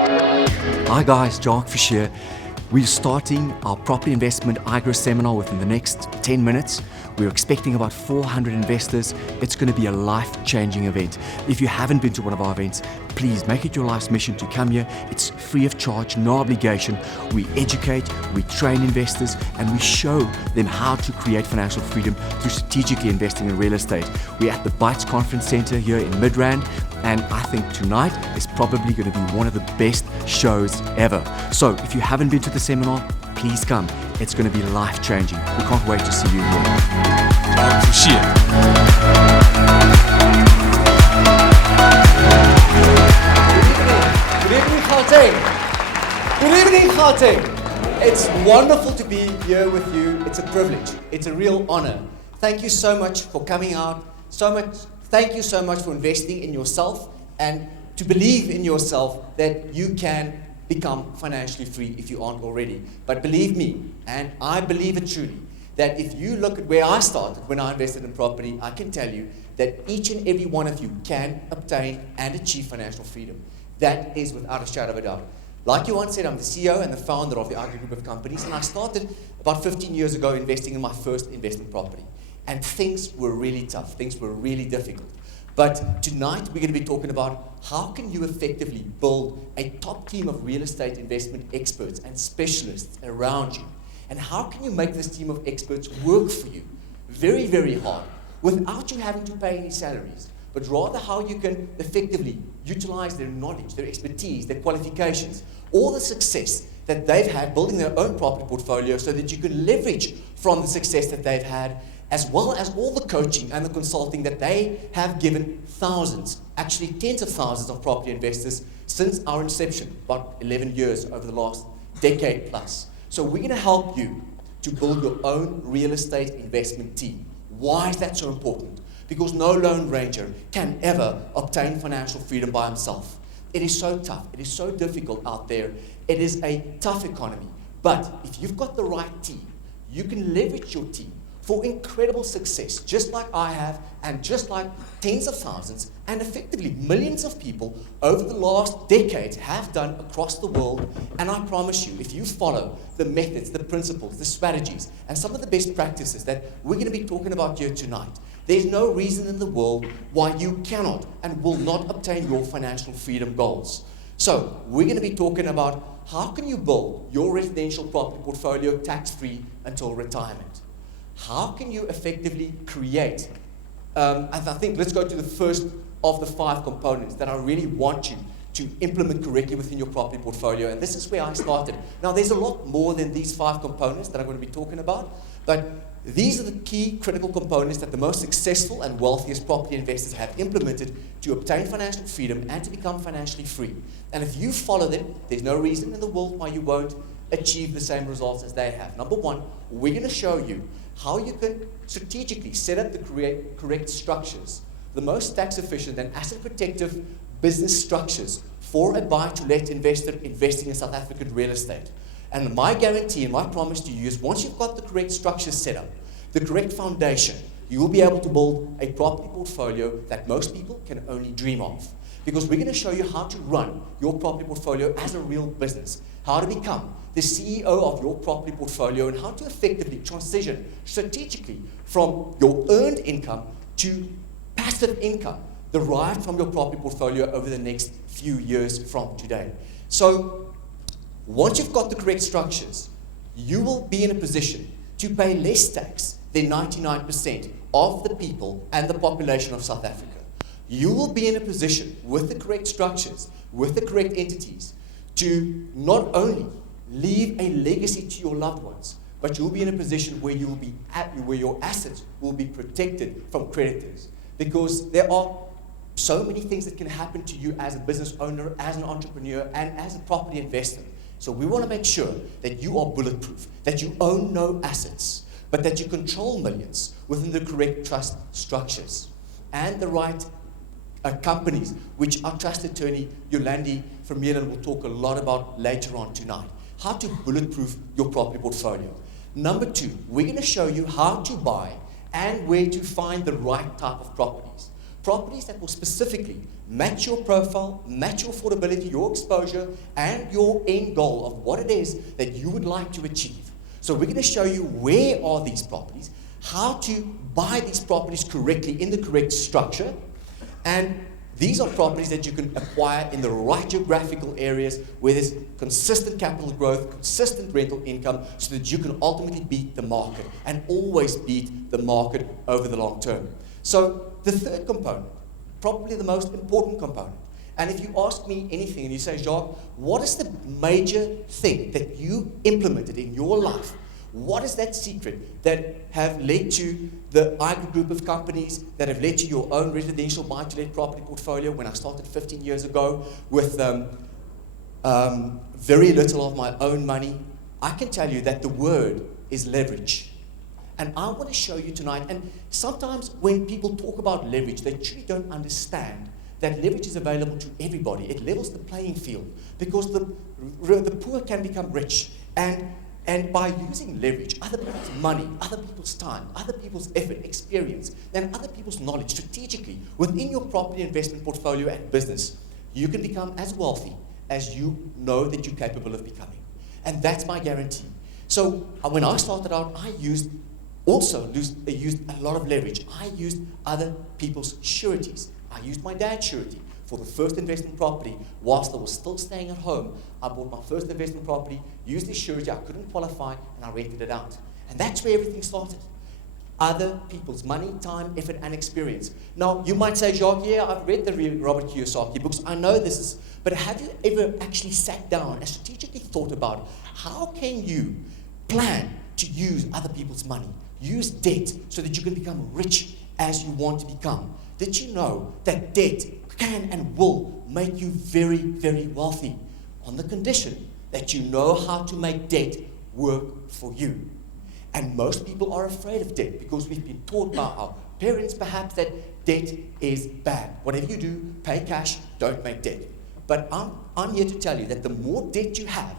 Hi guys, Jark Fish here. We're starting our property investment IGrow seminar within the next 10 minutes. We're expecting about 400 investors. It's going to be a life-changing event. If you haven't been to one of our events, please make it your life's mission to come here. It's free of charge, no obligation. We educate, we train investors, and we show them how to create financial freedom through strategically investing in real estate. We're at the Bytes Conference Center here in Midrand, and I think tonight is probably going to be one of the best shows ever. So if you haven't been to the seminar, please come. It's going to be life-changing. We can't wait to see you here. Good evening, Gauteng. Good evening, Gauteng. It's wonderful to be here with you. It's a privilege. It's a real honor. Thank you so much for coming out. Thank you so much for investing in yourself and to believe in yourself that you can become financially free if you aren't already. But believe me, and I believe it truly, that if you look at where I started when I invested in property, I can tell you that each and every one of you can obtain and achieve financial freedom. That is without a shadow of a doubt. Like you once said, I'm the CEO and the founder of the IGrow group of companies, and I started about 15 years ago investing in my first investment property. And things were really tough. Things were really difficult. But tonight we're going to be talking about how can you effectively build a top team of real estate investment experts and specialists around you. And how can you make this team of experts work for you very, very hard without you having to pay any salaries, but rather how you can effectively utilize their knowledge, their expertise, their qualifications, all the success that they've had building their own property portfolio so that you can leverage from the success that they've had, as well as all the coaching and the consulting that they have given thousands, actually tens of thousands of property investors since our inception, about 11 years over the last decade plus. So we're going to help you to build your own real estate investment team. Why is that so important? Because no lone ranger can ever obtain financial freedom by himself. It is so tough. It is so difficult out there. It is a tough economy. But if you've got the right team, you can leverage your team for incredible success, just like I have, and just like tens of thousands, and effectively millions of people over the last decades have done across the world. And I promise you, if you follow the methods, the principles, the strategies, and some of the best practices that we're going to be talking about here tonight, there's no reason in the world why you cannot and will not obtain your financial freedom goals. So we're going to be talking about how can you build your residential property portfolio tax-free until retirement. How can you effectively create, and I think let's go to the first of the 5 components that I really want you to implement correctly within your property portfolio, and this is where I started. Now there's a lot more than these 5 components that I'm going to be talking about, but these are the key critical components that the most successful and wealthiest property investors have implemented to obtain financial freedom and to become financially free. And if you follow them, there's no reason in the world why you won't achieve the same results as they have. Number 1, we're going to show you how you can strategically set up the correct structures, the most tax efficient and asset protective business structures for a buy-to-let investor investing in South African real estate. And my guarantee and my promise to you is once you've got the correct structures set up, the correct foundation, you will be able to build a property portfolio that most people can only dream of. Because we're going to show you how to run your property portfolio as a real business, how to become the CEO of your property portfolio, and how to effectively transition strategically from your earned income to passive income derived from your property portfolio over the next few years from today. So once you've got the correct structures, you will be in a position to pay less tax than 99% of the people and the population of South Africa. You will be in a position with the correct structures, with the correct entities, to not only leave a legacy to your loved ones, but you'll be in a position where you'll be where your assets will be protected from creditors. Because there are so many things that can happen to you as a business owner, as an entrepreneur, and as a property investor. So we want to make sure that you are bulletproof, that you own no assets, but that you control millions within the correct trust structures and the right companies, which our trust attorney, Yolandi from Midrand, will talk a lot about later on tonight. How to bulletproof your property portfolio. Number 2, we're going to show you how to buy and where to find the right type of properties. properties that will specifically match your profile, match your affordability, your exposure, and your end goal of what it is that you would like to achieve. So we're going to show you where are these properties, how to buy these properties correctly in the correct structure, and these are properties that you can acquire in the right geographical areas where there's consistent capital growth, consistent rental income, so that you can ultimately beat the market and always beat the market over the long term. So the third component, probably the most important component, and if you ask me anything and you say, Jacques, what is the major thing that you implemented in your life? What is that secret that have led to the IGrow group of companies, that have led to your own residential buy-to-let property portfolio when I started 15 years ago with very little of my own money? I can tell you that the word is leverage. And I want to show you tonight, and sometimes when people talk about leverage, they truly don't understand that leverage is available to everybody. It levels the playing field because the poor can become rich. And by using leverage, other people's money, other people's time, other people's effort, experience, and other people's knowledge strategically within your property investment portfolio and business, you can become as wealthy as you know that you're capable of becoming. And that's my guarantee. So when I started out, I used a lot of leverage. I used other people's sureties. I used my dad's surety for the first investment property. Whilst I was still staying at home, I bought my first investment property, used the surety, I couldn't qualify, and I rented it out. And that's where everything started. Other people's money, time, effort, and experience. Now, you might say, Jacques, yeah, I've read the Robert Kiyosaki books, I know this is, but have you ever actually sat down and strategically thought about how can you plan to use other people's money, use debt, so that you can become rich as you want to become? Did you know that debt can and will make you very, very wealthy on the condition that you know how to make debt work for you? And most people are afraid of debt because we've been taught by our parents perhaps that debt is bad. Whatever you do, pay cash, don't make debt. But I'm here to tell you that the more debt you have,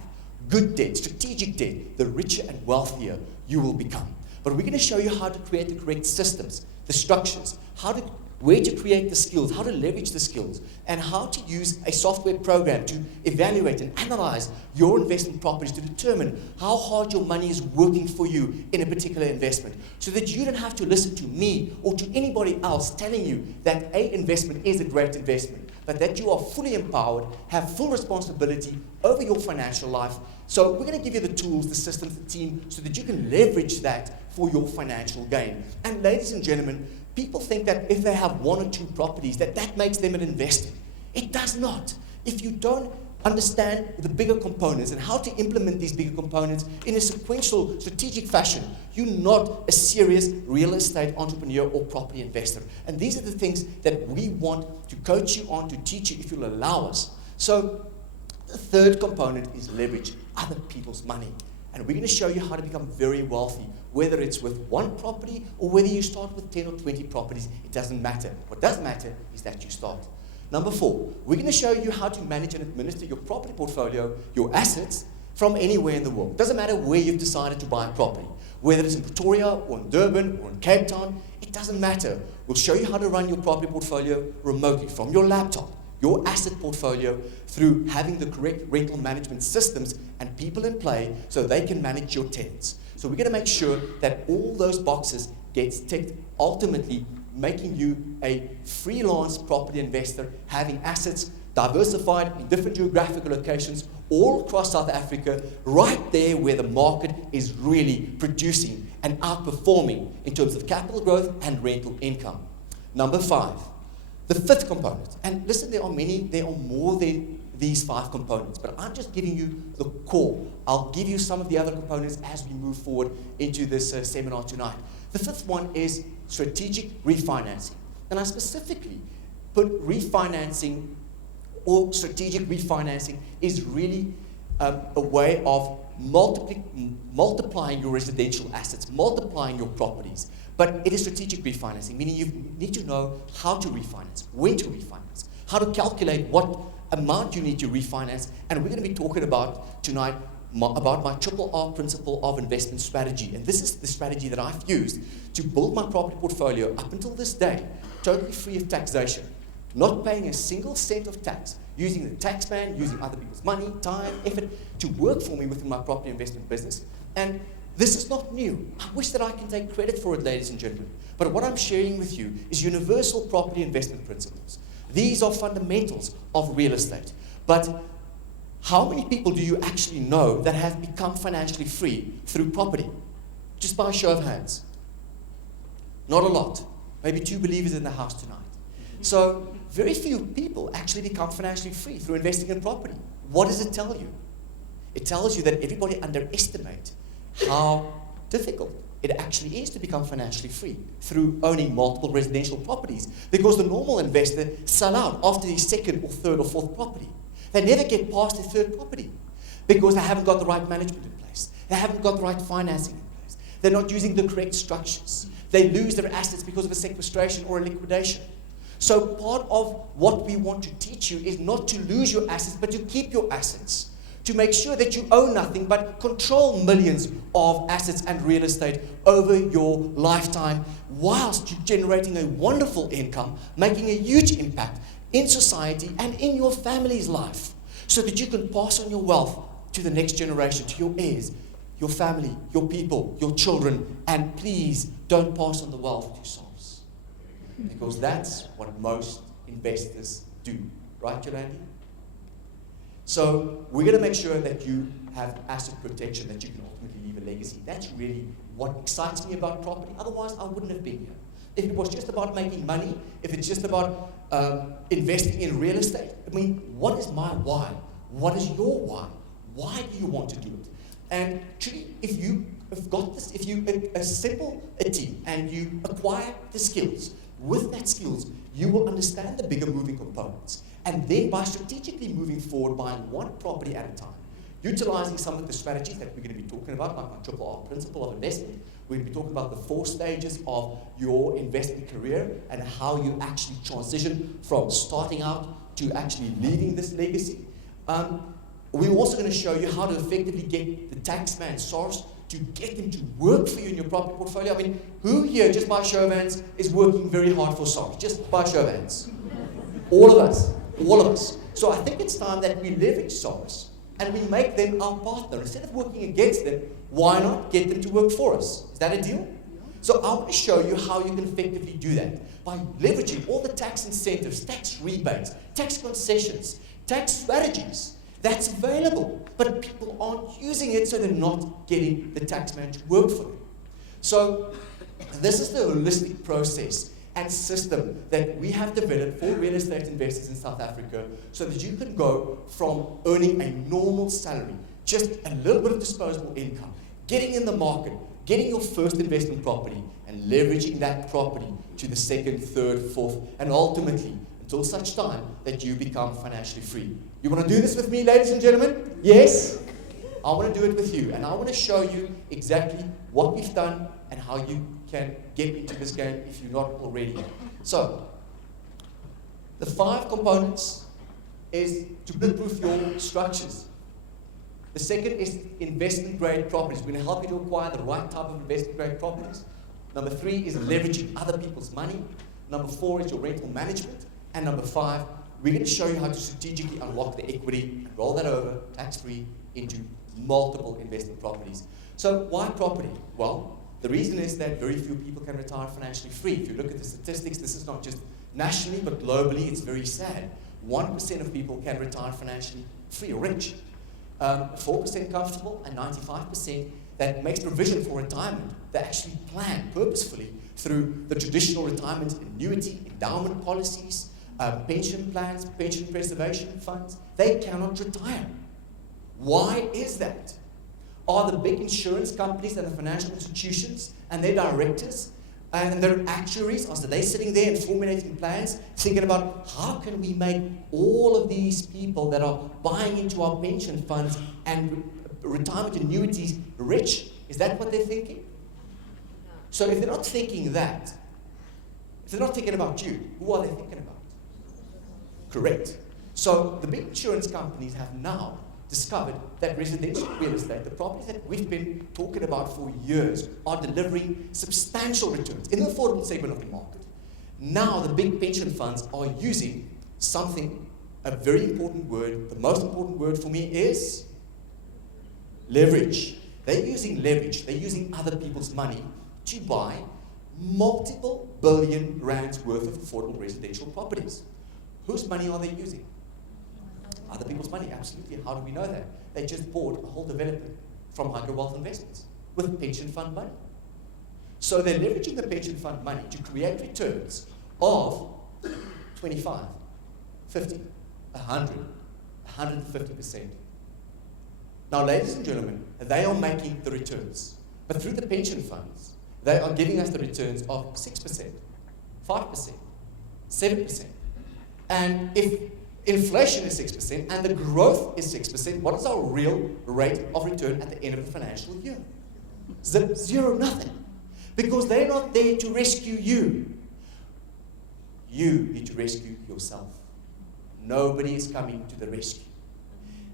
good debt, strategic debt, the richer and wealthier you will become. But we're going to show you how to create the correct systems, the structures, where to create the skills, how to leverage the skills, and how to use a software program to evaluate and analyze your investment properties to determine how hard your money is working for you in a particular investment, so that you don't have to listen to me or to anybody else telling you that an investment is a great investment, but that you are fully empowered, have full responsibility over your financial life. So we're going to give you the tools, the systems, the team, so that you can leverage that for your financial gain. And ladies and gentlemen, people think that if they have one or two properties, that makes them an investor. It does not. If you don't understand the bigger components and how to implement these bigger components in a sequential, strategic fashion, you're not a serious real estate entrepreneur or property investor. And these are the things that we want to coach you on, to teach you if you'll allow us. So the third component is leverage other people's money. And we're going to show you how to become very wealthy, whether it's with one property or whether you start with 10 or 20 properties. It doesn't matter. What does matter is that you start. Number 4, we're going to show you how to manage and administer your property portfolio, your assets, from anywhere in the world. Doesn't matter where you've decided to buy a property, whether it's in Pretoria or in Durban or in Cape Town, it doesn't matter. We'll show you how to run your property portfolio remotely from your laptop, your asset portfolio, through having the correct rental management systems and people in play so they can manage your tenants. So we're going to make sure that all those boxes get ticked, ultimately making you a freelance property investor, having assets diversified in different geographical locations all across South Africa, right there where the market is really producing and outperforming in terms of capital growth and rental income. Number 5. The fifth component, and listen, there are more than these 5 components, but I'm just giving you the core. I'll give you some of the other components as we move forward into this seminar tonight. The fifth one is strategic refinancing. And I specifically put refinancing or strategic refinancing is really a way of multiplying your residential assets, multiplying your properties. But it is strategic refinancing, meaning you need to know how to refinance, when to refinance, how to calculate what amount you need to refinance. And we're going to be talking about tonight about my triple R principle of investment strategy. And this is the strategy that I've used to build my property portfolio up until this day, totally free of taxation, not paying a single cent of tax, using the tax man, using other people's money, time, effort to work for me within my property investment business. And this is not new. I wish that I can take credit for it, ladies and gentlemen. But what I'm sharing with you is universal property investment principles. These are fundamentals of real estate. But how many people do you actually know that have become financially free through property? Just by a show of hands. Not a lot. Maybe 2 believers in the house tonight. So very few people actually become financially free through investing in property. What does it tell you? It tells you that everybody underestimates how difficult it actually is to become financially free through owning multiple residential properties, because the normal investor sell out after the second or third or fourth property. They never get past their third property because they haven't got the right management in place. They haven't got the right financing in place. They're not using the correct structures. They lose their assets because of a sequestration or a liquidation. So part of what we want to teach you is not to lose your assets, but to keep your assets. To make sure that you own nothing but control millions of assets and real estate over your lifetime, whilst you're generating a wonderful income, making a huge impact in society and in your family's life, so that you can pass on your wealth to the next generation, to your heirs, your family, your people, your children, and please don't pass on the wealth to souls. Because that's what most investors do. Right, Yolandi? So we're going to make sure that you have asset protection, that you can ultimately leave a legacy. That's really what excites me about property. Otherwise, I wouldn't have been here. If it was just about making money, if it's just about investing in real estate, I mean, what is my why? What is your why? Why do you want to do it? And truly, if you have got this, if you assemble a team and you acquire the skills, with that skills, you will understand the bigger moving components. And then by strategically moving forward, buying one property at a time, utilizing some of the strategies that we're going to be talking about, like my triple R principle of investment. We're going to be talking about the 4 stages of your investment career and how you actually transition from starting out to actually leaving this legacy. We're also going to show you how to effectively get the taxman SARS to get them to work for you in your property portfolio. I mean, who here, just by show of hands, is working very hard for SARS? Just by show of hands. All of us. All of us. So I think it's time that we leverage SARS and we make them our partner. Instead of working against them, why not get them to work for us? Is that a deal? So I want to show you how you can effectively do that by leveraging all the tax incentives, tax rebates, tax concessions, tax strategies that's available. But people aren't using it, so they're not getting the taxman to work for them. So this is the holistic process and system that we have developed for real estate investors in South Africa, so that you can go from earning a normal salary, just a little bit of disposable income, getting in the market, getting your first investment property, and leveraging that property to the second, third, fourth, and ultimately until such time that you become financially free. You want to do this with me, ladies and gentlemen? Yes? I want to do it with you, and I want to show you exactly what we've done and how you can get into this game if you're not already. So, the 5 components is to bulletproof your structures. The second is investment-grade properties. We're going to help you to acquire the right type of investment-grade properties. Number 3 is leveraging other people's money. Number 4 is your rental management. And number 5, we're going to show you how to strategically unlock the equity and roll that over, tax-free, into multiple investment properties. So why property? Well, the reason is that very few people can retire financially free. If you look at the statistics, this is not just nationally, but globally, it's very sad. 1% of people can retire financially free or rich. 4% comfortable, and 95% that makes provision for retirement. They actually plan purposefully through the traditional retirement annuity, endowment policies, pension plans, pension preservation funds. They cannot retire. Why is that? Are the big insurance companies and the financial institutions and their directors and their actuaries, are they sitting there and formulating plans, thinking about how can we make all of these people that are buying into our pension funds and retirement annuities rich? Is that what they're thinking? So if they're not thinking that, if they're not thinking about you, who are they thinking about? Correct. So the big insurance companies have now discovered that residential real estate, the properties that we've been talking about for years, are delivering substantial returns in the affordable segment of the market. Now the big pension funds are using something, a very important word, the most important word for me is leverage. They're using leverage, they're using other people's money to buy multiple billion rands worth of affordable residential properties. Whose money are they using? Other people's money, absolutely. How do we know that? They just bought a whole development from IGrow Wealth Investments with pension fund money. So they're leveraging the pension fund money to create returns of 25, 50, 100, 150%. Now, ladies and gentlemen, they are making the returns. But through the pension funds, they are giving us the returns of 6%, 5%, 7%. And if inflation is 6% and the growth is 6%, what is our real rate of return at the end of the financial year? Zero, nothing. Because they're not there to rescue you. You need to rescue yourself. Nobody is coming to the rescue.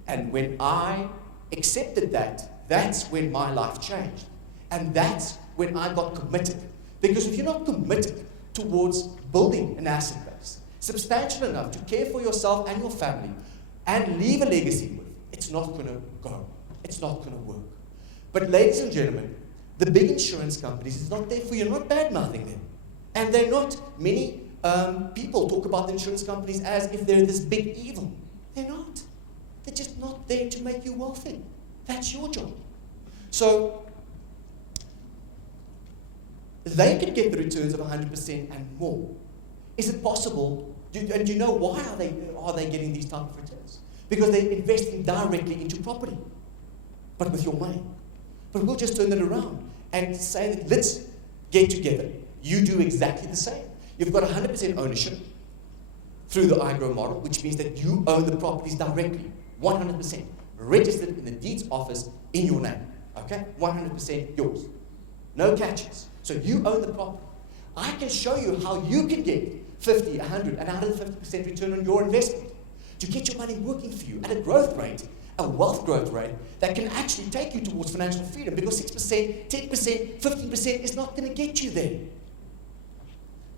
And when I accepted that, that's when my life changed. And that's when I got committed. Because if you're not committed towards building an asset base substantial enough to care for yourself and your family and leave a legacy with, it's not going to go. It's not going to work. But ladies and gentlemen, the big insurance companies is not there for you. Not bad-mouthing them. And they're not, many people talk about the insurance companies as if they're this big evil. They're not. They're just not there to make you wealthy. That's your job. So they can get the returns of 100% and more. Is it possible? And do you know why are they getting these type of returns? Because they're investing directly into property, but with your money. But we'll just turn it around and say that let's get together. You do exactly the same. You've got 100% ownership through the IGrow model, which means that you own the properties directly, 100%, registered in the deeds office in your name. Okay? 100% yours. No catches. So you own the property. I can show you how you can get 50, 100, and 150% return on your investment to get your money working for you at a growth rate, a wealth growth rate that can actually take you towards financial freedom, because 6%, 10%, 15% is not going to get you there.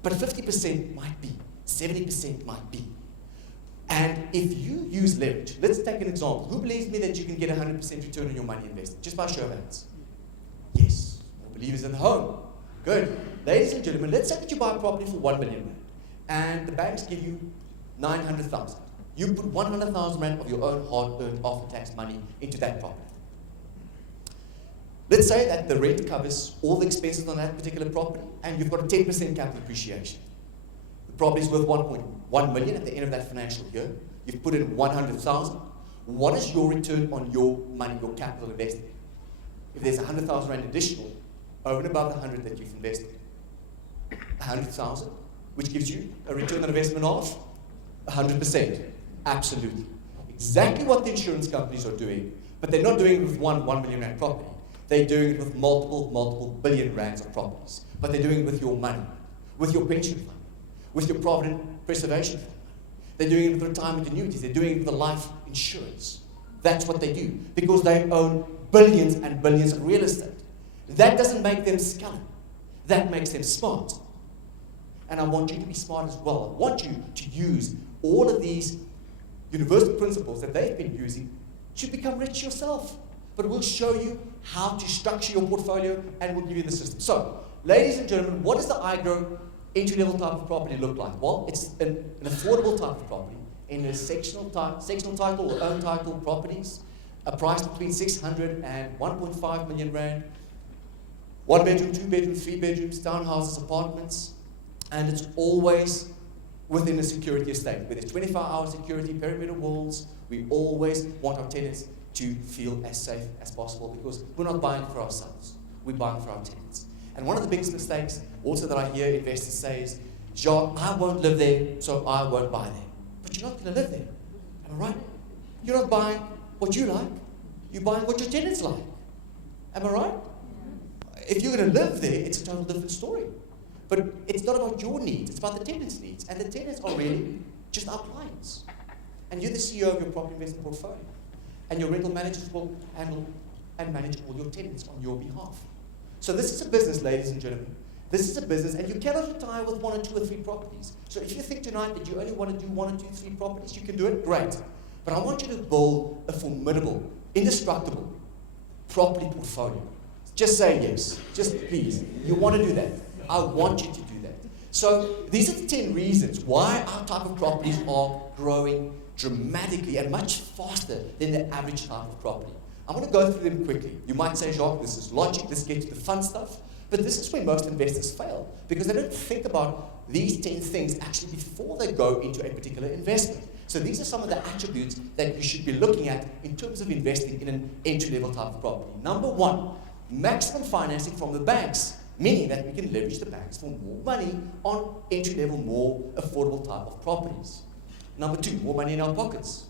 But 50% might be, 70% might be. And if you use leverage, let's take an example. Who believes me that you can get 100% return on your money invested? Just by show of hands. Yes. More believers in the home. Good. Ladies and gentlemen, let's say that you buy a property for 1 million rand and the banks give you 900,000. You put 100,000 rand of your own hard-earned after-tax money into that property. Let's say that the rent covers all the expenses on that particular property and you've got a 10% capital appreciation. The property is worth 1.1 million at the end of that financial year. You've put in 100,000. What is your return on your money, your capital invested? If there's 100,000 rand additional, over and above the 100 that you've invested, 100,000, which gives you a return on investment of 100%. Absolutely. Exactly what the insurance companies are doing, but they're not doing it with 1 million rand property. They're doing it with multiple billion rands of properties. But they're doing it with your money, with your pension fund, with your provident preservation fund. They're doing it with retirement annuities. They're doing it with the life insurance. That's what they do, because they own billions and billions of real estate. That doesn't make them scaly. That makes them smart. And I want you to be smart as well. I want you to use all of these universal principles that they've been using to become rich yourself. But we'll show you how to structure your portfolio and we'll give you the system. So, ladies and gentlemen, what does the IGrow entry-level type of property look like? Well, it's an affordable type of property in a sectional title or own title properties, a price between 600 and 1.5 million rand. 1 bedroom, 2 bedroom, 3 bedrooms, townhouses, apartments, and it's always within a security estate. Where there's 24-hour security, perimeter walls, we always want our tenants to feel as safe as possible, because we're not buying for ourselves, we're buying for our tenants. And one of the biggest mistakes also that I hear investors say is, Jacques, I won't live there, so I won't buy there. But you're not going to live there, am I right? You're not buying what you like, you're buying what your tenants like. Am I right? If you're going to live there, it's a total different story. But it's not about your needs, it's about the tenants' needs. And the tenants are really just our clients. And you're the CEO of your property investment portfolio. and your rental managers will handle and manage all your tenants on your behalf. So this is a business, ladies and gentlemen. This is a business, and you cannot retire with 1 or 2 or 3 properties. So if you think tonight that you only want to do 1 or 2, 3 properties, you can do it, great. But I want you to build a formidable, indestructible property portfolio. Just say yes. Just please. You want to do that. I want you to do that. So these are the 10 reasons why our type of properties are growing dramatically and much faster than the average type of property. I'm going to go through them quickly. You might say, Jacques, this is logic. Let's get to the fun stuff. But this is where most investors fail, because they don't think about these 10 things actually before they go into a particular investment. So these are some of the attributes that you should be looking at in terms of investing in an entry-level type of property. Number 1, maximum financing from the banks, meaning that we can leverage the banks for more money on entry-level, more affordable type of properties. Number 2, more money in our pockets.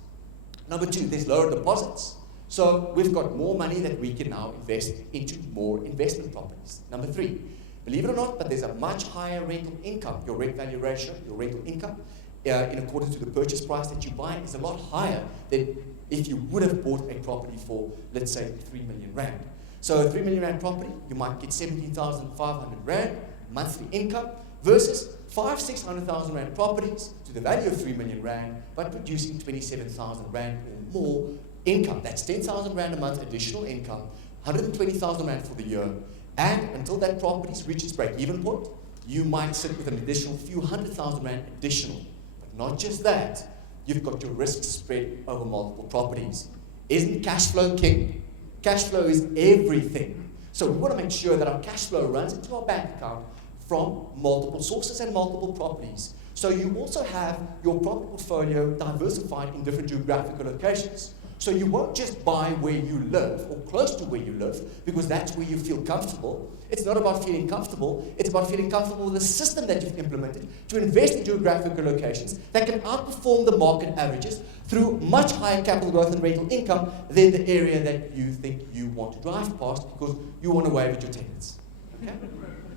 Number 2, there's lower deposits. So we've got more money that we can now invest into more investment properties. Number 3, believe it or not, but there's a much higher rental income. Your rent value ratio, your rental income, in accordance to the purchase price that you buy, is a lot higher than if you would have bought a property for, let's say, 3 million rand. So a 3 million rand property, you might get 17,500 rand monthly income versus 500,000-600,000 rand properties to the value of 3 million rand, but producing 27,000 rand or more income. That's 10,000 rand a month additional income, 120,000 rand for the year, and until that property reaches break-even point, you might sit with an additional few 100,000 rand additional. But not just that, you've got your risk spread over multiple properties. Isn't cash flow king? Cash flow is everything. So we want to make sure that our cash flow runs into our bank account from multiple sources and multiple properties. So you also have your property portfolio diversified in different geographical locations. So you won't just buy where you live or close to where you live because that's where you feel comfortable. It's not about feeling comfortable. It's about feeling comfortable with the system that you've implemented to invest in geographical locations that can outperform the market averages through much higher capital growth and rental income than the area that you think you want to drive past because you want to wave at your tenants. Okay?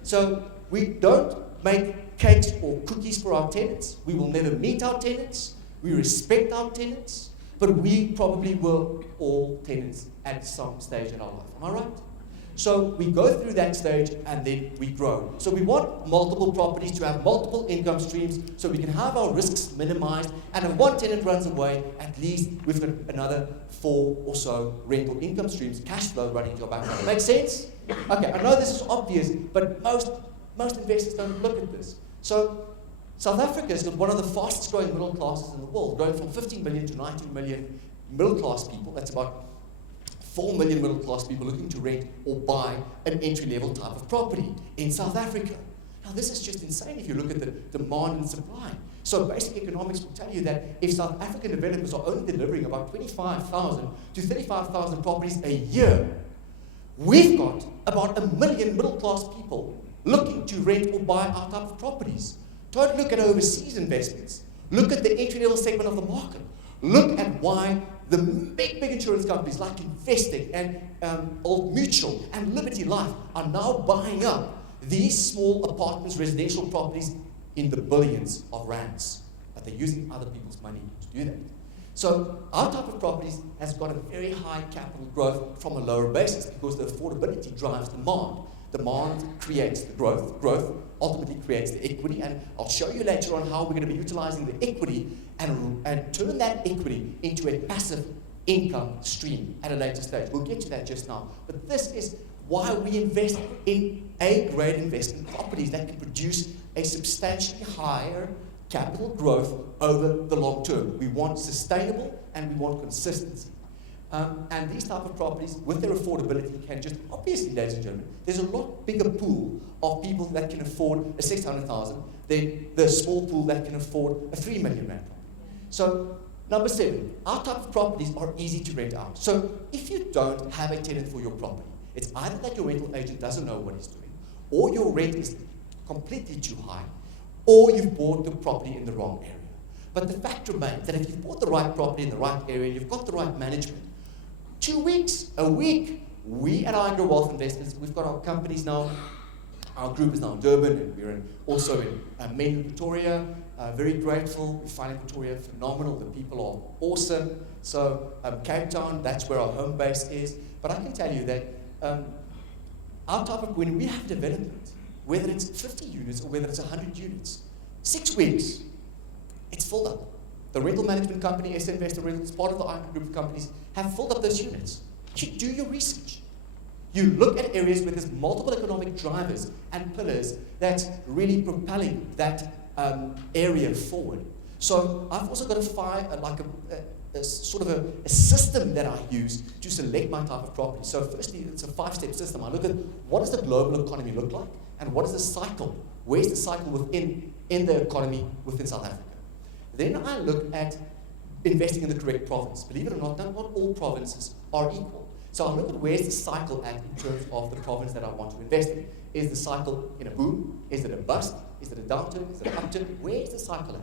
So we don't make cakes or cookies for our tenants. We will never meet our tenants. We respect our tenants. But we probably were all tenants at some stage in our life. Am I right? So we go through that stage and then we grow. So we want multiple properties to have multiple income streams so we can have our risks minimized. And if one tenant runs away, at least we've got another 4 or so rental income streams, cash flow running into our bank account. Make sense? Okay, I know this is obvious, but most investors don't look at this. So South Africa is one of the fastest growing middle classes in the world, growing from 15 million to 19 million middle class people. That's about 4 million middle class people looking to rent or buy an entry level type of property in South Africa. Now this is just insane if you look at the demand and supply. So basic economics will tell you that if South African developers are only delivering about 25,000 to 35,000 properties a year, we've got about 1 million middle class people looking to rent or buy our type of properties. Don't look at overseas investments. Look at the entry-level segment of the market. Look at why the big insurance companies like Investec and Old Mutual and Liberty Life are now buying up these small apartments, residential properties in the billions of rands. But they're using other people's money to do that. So our type of properties has got a very high capital growth from a lower basis because the affordability drives demand. Demand creates the growth. Growth ultimately creates the equity. And I'll show you later on how we're going to be utilizing the equity and turn that equity into a passive income stream at a later stage. We'll get to that just now. But this is why we invest in A-grade investment properties that can produce a substantially higher capital growth over the long term. We want sustainable and we want consistency. And these type of properties, with their affordability, can just, obviously, ladies and gentlemen, there's a lot bigger pool of people that can afford a 600,000 than the small pool that can afford a 3 million rand property. So, number 7, our type of properties are easy to rent out. So, if you don't have a tenant for your property, it's either that your rental agent doesn't know what he's doing, or your rent is completely too high, or you've bought the property in the wrong area. But the fact remains that if you've bought the right property in the right area, and you've got the right management, 2 weeks, a week, we at IGrow Wealth Investments, we've got our companies now. Our group is now in Durban, and we're also in Mainland Pretoria. Very grateful. We find Pretoria phenomenal. The people are awesome. So Cape Town, that's where our home base is. But I can tell you that our type of, when we have development, whether it's 50 units or whether it's 100 units, 6 weeks, it's filled up. The rental management company, S Investor Rentals, part of the IGrow group of companies, have filled up those units. You do your research. You look at areas where there's multiple economic drivers and pillars that's really propelling that area forward. So I've also got a sort of a system that I use to select my type of property. So firstly, it's a 5-step system. I look at what does the global economy look like, and what is the cycle? Where's the cycle within the economy within South Africa? Then I look at investing in the correct province. Believe it or not all provinces are equal. So I look at where's the cycle at in terms of the province that I want to invest in. Is the cycle in a boom? Is it a bust? Is it a downturn? Is it an upturn? Where's the cycle at?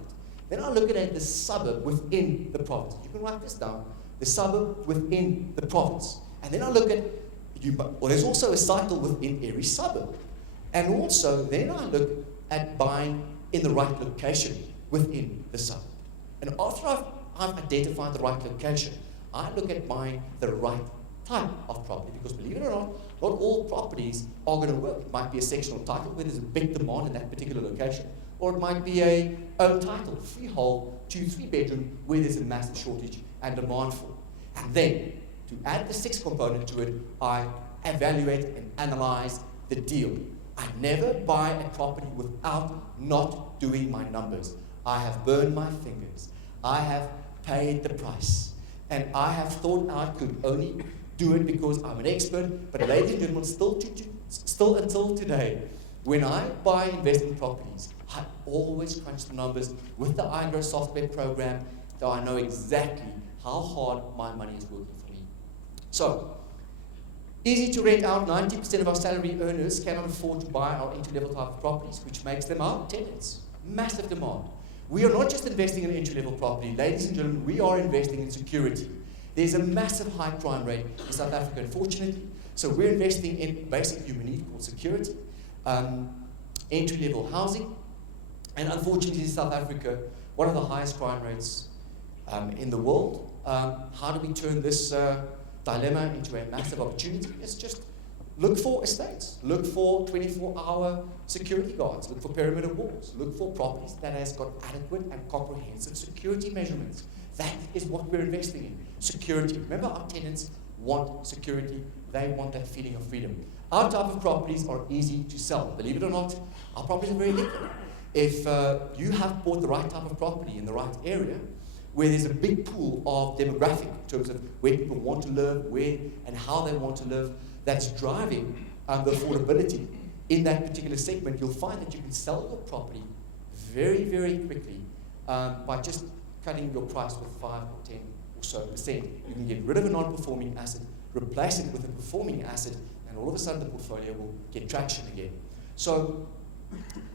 Then I look at the suburb within the province. You can write this down. The suburb within the province. And then I look at, there's also a cycle within every suburb. And also, then I look at buying in the right location within the suburb. And after I've identified the right location, I look at buying the right type of property, because believe it or not all properties are going to work. It might be a sectional title where there's a big demand in that particular location, or it might be a own title, freehold, 2-3 bedroom, where there's a massive shortage and demand for. And then, to add the 6th component to it, I evaluate and analyze the deal. I never buy a property without not doing my numbers. I have burned my fingers. I have paid the price. And I have thought I could only do it because I'm an expert. But ladies and gentlemen, still until today, when I buy investment properties, I always crunch the numbers with the IGrow software program, so I know exactly how hard my money is working for me. So, easy to rent out. 90% of our salary earners cannot afford to buy our entry-level type of properties, which makes them our tenants. Massive demand. We are not just investing in entry-level property. Ladies and gentlemen, we are investing in security. There's a massive high crime rate in South Africa, unfortunately. So we're investing in basic human need called security, entry-level housing, and unfortunately in South Africa, one of the highest crime rates in the world. How do we turn this dilemma into a massive opportunity? It's just look for estates, look for 24-hour security guards, look for perimeter walls, look for properties that has got adequate and comprehensive security measurements. That is what we're investing in, security. Remember, our tenants want security. They want that feeling of freedom. Our type of properties are easy to sell. Believe it or not, our properties are very liquid. If you have bought the right type of property in the right area, where there's a big pool of demographic in terms of where people want to live, where and how they want to live, that's driving the affordability in that particular segment, you'll find that you can sell your property very, very quickly by just cutting your price with 5 or 10 or so percent. You can get rid of a non-performing asset, replace it with a performing asset, and all of a sudden the portfolio will get traction again. So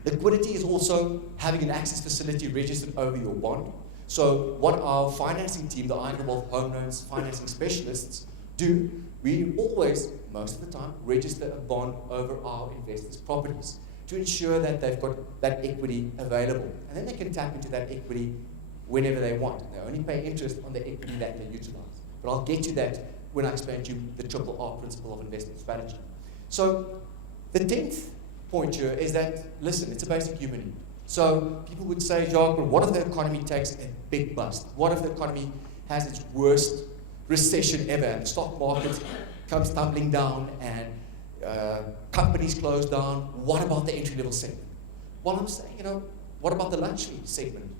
liquidity is also having an access facility registered over your bond. So what our financing team, the IGrow Home Loans financing specialists, do, we always, most of the time, register a bond over our investors' properties to ensure that they've got that equity available. And then they can tap into that equity whenever they want. They only pay interest on the equity that they utilize. But I'll get to that when I explain to you the triple R principle of investment strategy. So the 10th point here is that, listen, it's a basic human need. So people would say, Jacques, but what if the economy takes a big bust? What if the economy has its worst recession ever and the stock market comes tumbling down and companies close down? What about the entry-level segment? Well, I'm saying, what about the luxury segment?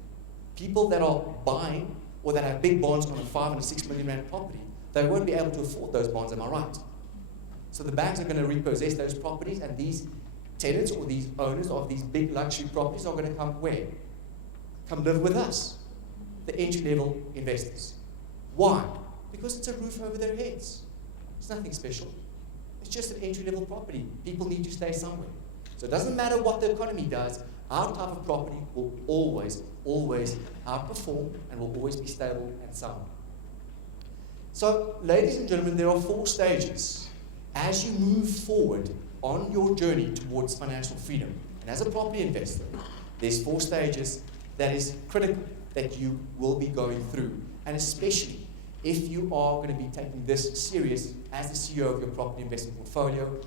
People that are buying or that have big bonds on a 5 and a 6 million rand property, they won't be able to afford those bonds, am I right? So the banks are going to repossess those properties, and these tenants or these owners of these big luxury properties are going to come where? Come live with us, the entry-level investors. Why? Because it's a roof over their heads. It's nothing special. It's just an entry-level property. People need to stay somewhere. So it doesn't matter what the economy does, our type of property will always, always outperform and will always be stable and sound. So, ladies and gentlemen, there are 4 stages as you move forward on your journey towards financial freedom. And as a property investor, there's 4 stages that is critical that you will be going through. And especially if you are going to be taking this serious as the CEO of your property investment portfolio,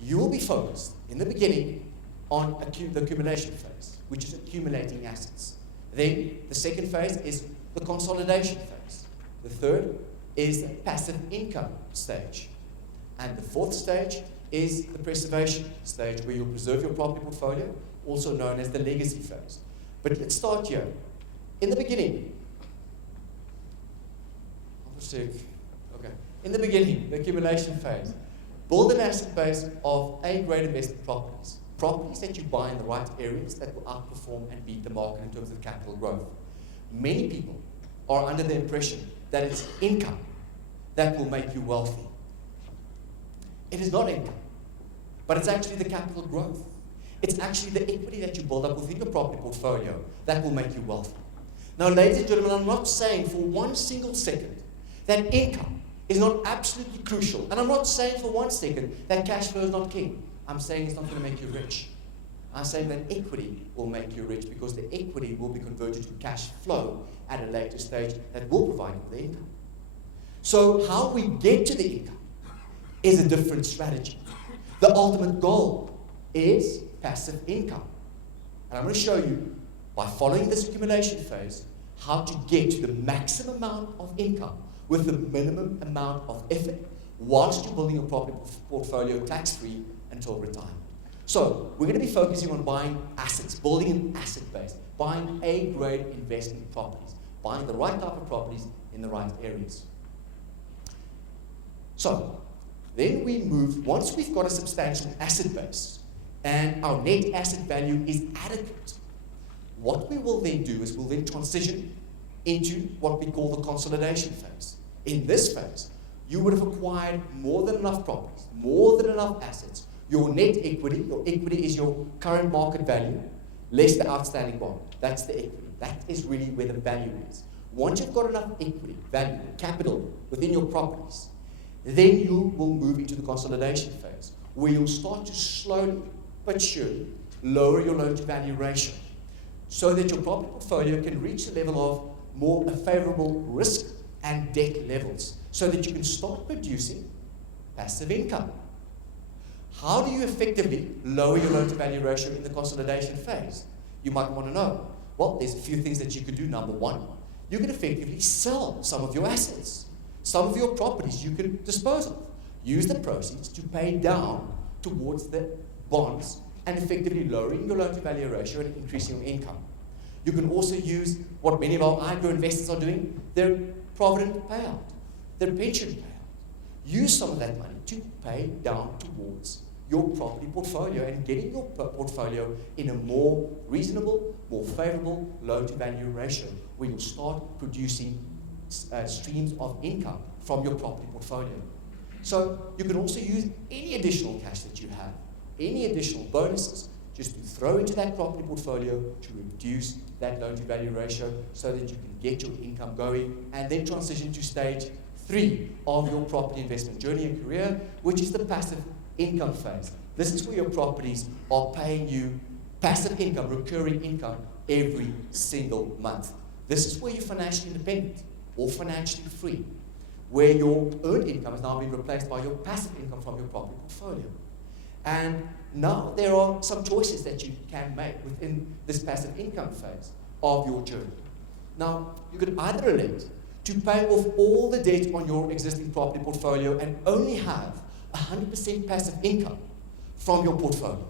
you will be focused in the beginning on the accumulation phase, which is accumulating assets. Then the second phase is the consolidation phase. The third is the passive income stage. And the fourth stage is the preservation stage, where you'll preserve your property portfolio, also known as the legacy phase. But let's start here. In the beginning, in the beginning, the accumulation phase, build an asset base of A-grade investment properties. Properties that you buy in the right areas that will outperform and beat the market in terms of capital growth. Many people are under the impression that it's income that will make you wealthy. It is not income, but it's actually the capital growth. It's actually the equity that you build up within your property portfolio that will make you wealthy. Now, ladies and gentlemen, I'm not saying for one single second that income is not absolutely crucial. And I'm not saying for one second that cash flow is not king. I'm saying it's not going to make you rich. I'm saying that equity will make you rich, because the equity will be converted to cash flow at a later stage that will provide you with the income. So how we get to the income is a different strategy. The ultimate goal is passive income. And I'm going to show you, by following this accumulation phase, how to get to the maximum amount of income with the minimum amount of effort, whilst you're building a property portfolio tax-free until retirement. So we're going to be focusing on buying assets, building an asset base, buying A-grade investment properties, buying the right type of properties in the right areas. So then we move, once we've got a substantial asset base and our net asset value is adequate, what we will then do is we'll then transition into what we call the consolidation phase. In this phase, you would have acquired more than enough properties, more than enough assets. Your net equity, your equity is your current market value, less the outstanding bond. That's the equity. That is really where the value is. Once you've got enough equity, value, capital within your properties, then you will move into the consolidation phase, where you'll start to slowly but surely lower your loan-to-value ratio, so that your property portfolio can reach a level of more favorable risk and debt levels, so that you can start producing passive income. How do you effectively lower your loan-to-value ratio in the consolidation phase? You might want to know. Well, there's a few things that you could do. Number one, you can effectively sell some of your assets. Some of your properties you can dispose of. Use the proceeds to pay down towards the bonds and effectively lowering your loan-to-value ratio and increasing your income. You can also use what many of our IGrow investors are doing, their provident payout, their pension payout. Use some of that money to pay down towards your property portfolio and getting your portfolio in a more reasonable, more favorable loan-to-value ratio, where you'll start producing streams of income from your property portfolio. So you can also use any additional cash that you have, any additional bonuses, just to throw into that property portfolio to reduce that loan-to-value ratio, so that you can get your income going and then transition to stage 3 of your property investment journey and career, which is the passive income phase. This is where your properties are paying you passive income, recurring income, every single month. This is where you're financially independent or financially free, where your earned income has now been replaced by your passive income from your property portfolio. And now there are some choices that you can make within this passive income phase of your journey. Now, you could either elect to pay off all the debt on your existing property portfolio and only have 100% passive income from your portfolio.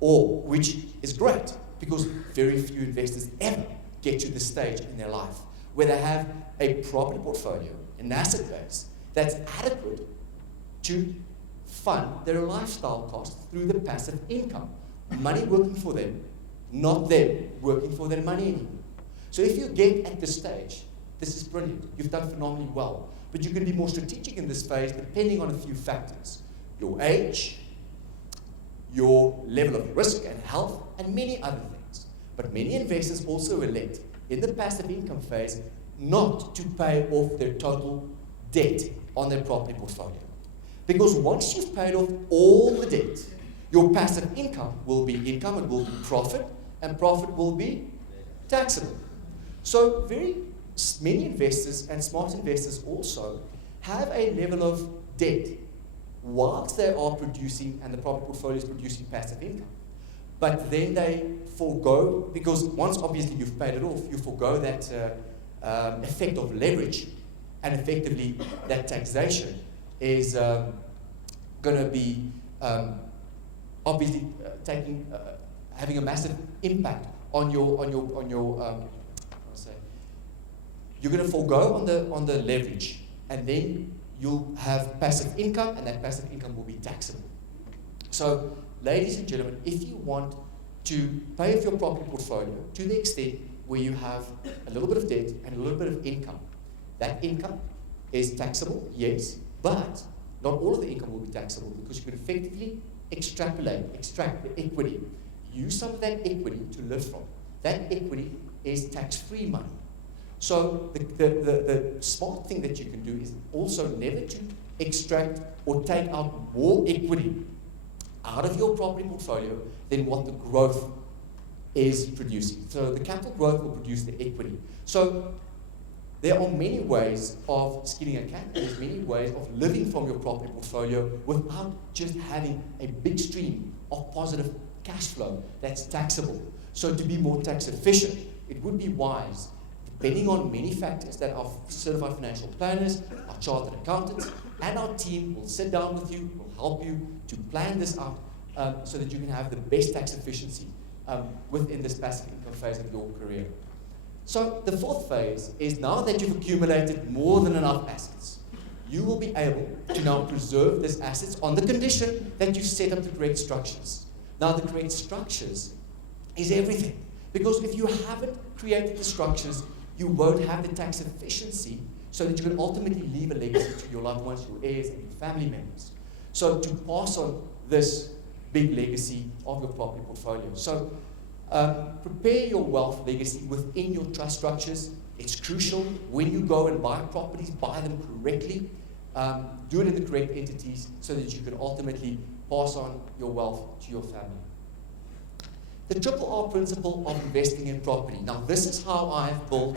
Or, which is great, because very few investors ever get to this stage in their life where they have a property portfolio, an asset base that's adequate to fund their lifestyle costs through the passive income. Money working for them, not them working for their money anymore. So if you get at this stage, this is brilliant. You've done phenomenally well. But you can be more strategic in this phase depending on a few factors. Your age, your level of risk and health, and many other things. But many investors also elect in the passive income phase not to pay off their total debt on their property portfolio. Because once you've paid off all the debt, your passive income will be income, it will be profit, and profit will be taxable. So very many investors and smart investors also have a level of debt whilst they are producing and the property portfolio is producing passive income. But then they forego, because once obviously you've paid it off, you forego that effect of leverage, and effectively that taxation is going to be obviously having a massive impact on your you're going to forego on the leverage, and then you'll have passive income, and that passive income will be taxable. So, ladies and gentlemen, if you want to pay off your property portfolio to the extent where you have a little bit of debt and a little bit of income, that income is taxable, yes, but not all of the income will be taxable, because you can effectively extract the equity, use some of that equity to live from. That equity is tax-free money. So the smart thing that you can do is also never to extract or take out more equity out of your property portfolio than what the growth is producing. So the capital growth will produce the equity. So there are many ways of skinning a cat. There's many ways of living from your property portfolio without just having a big stream of positive cash flow that's taxable. So to be more tax efficient, it would be wise, depending on many factors, that our certified financial planners, our chartered accountants, and our team will sit down with you, will help you to plan this out so that you can have the best tax efficiency within this passive income phase of your career. So the fourth phase is, now that you've accumulated more than enough assets, you will be able to now preserve these assets on the condition that you set up the correct structures. Now the correct structures is everything, because if you haven't created the structures, you won't have the tax efficiency so that you can ultimately leave a legacy to your loved ones, your heirs, and your family members. So to pass on this big legacy of your property portfolio. So prepare your wealth legacy within your trust structures. It's crucial when you go and buy properties, buy them correctly, do it in the correct entities so that you can ultimately pass on your wealth to your family. The triple R principle of investing in property. Now, this is how I've built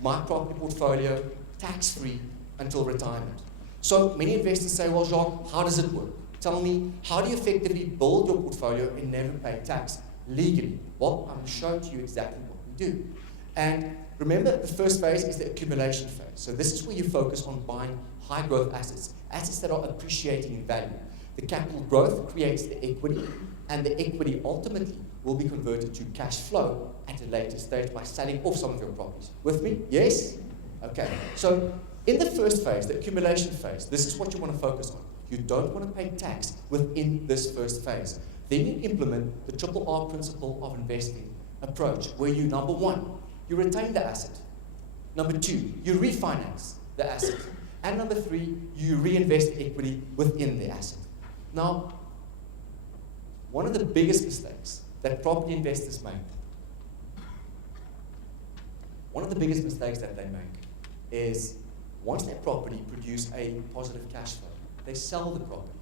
my property portfolio tax-free until retirement. So many investors say, well, Jacques, how does it work? Tell me, how do you effectively build your portfolio and never pay tax legally? Well, I'm going to show to you exactly what we do. And remember, the first phase is the accumulation phase. So this is where you focus on buying high growth assets, assets that are appreciating in value. The capital growth creates the equity, and the equity ultimately will be converted to cash flow at a later stage by selling off some of your properties. With me? Yes? Okay. So in the first phase, the accumulation phase, this is what you want to focus on. You don't want to pay tax within this first phase. Then you implement the triple R principle of investing approach, where you, number one, you retain the asset. Number two, you refinance the asset. And number three, you reinvest equity within the asset. Now, one of the biggest mistakes that property investors make, is once their property produce a positive cash flow, they sell the property.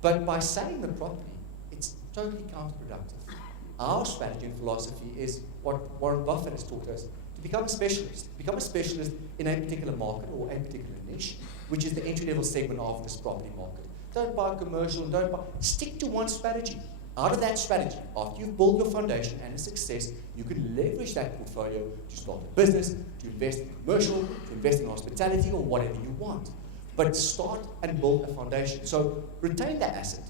But by selling the property, it's totally counterproductive. Our strategy and philosophy is what Warren Buffett has taught us, to become a specialist. Become a specialist in a particular market or a particular niche, which is the entry-level segment of this property market. Don't buy commercial, stick to one strategy. Out of that strategy, after you've built your foundation and a success, you can leverage that portfolio to start a business, to invest in commercial, to invest in hospitality, or whatever you want. But start and build a foundation. So retain that asset.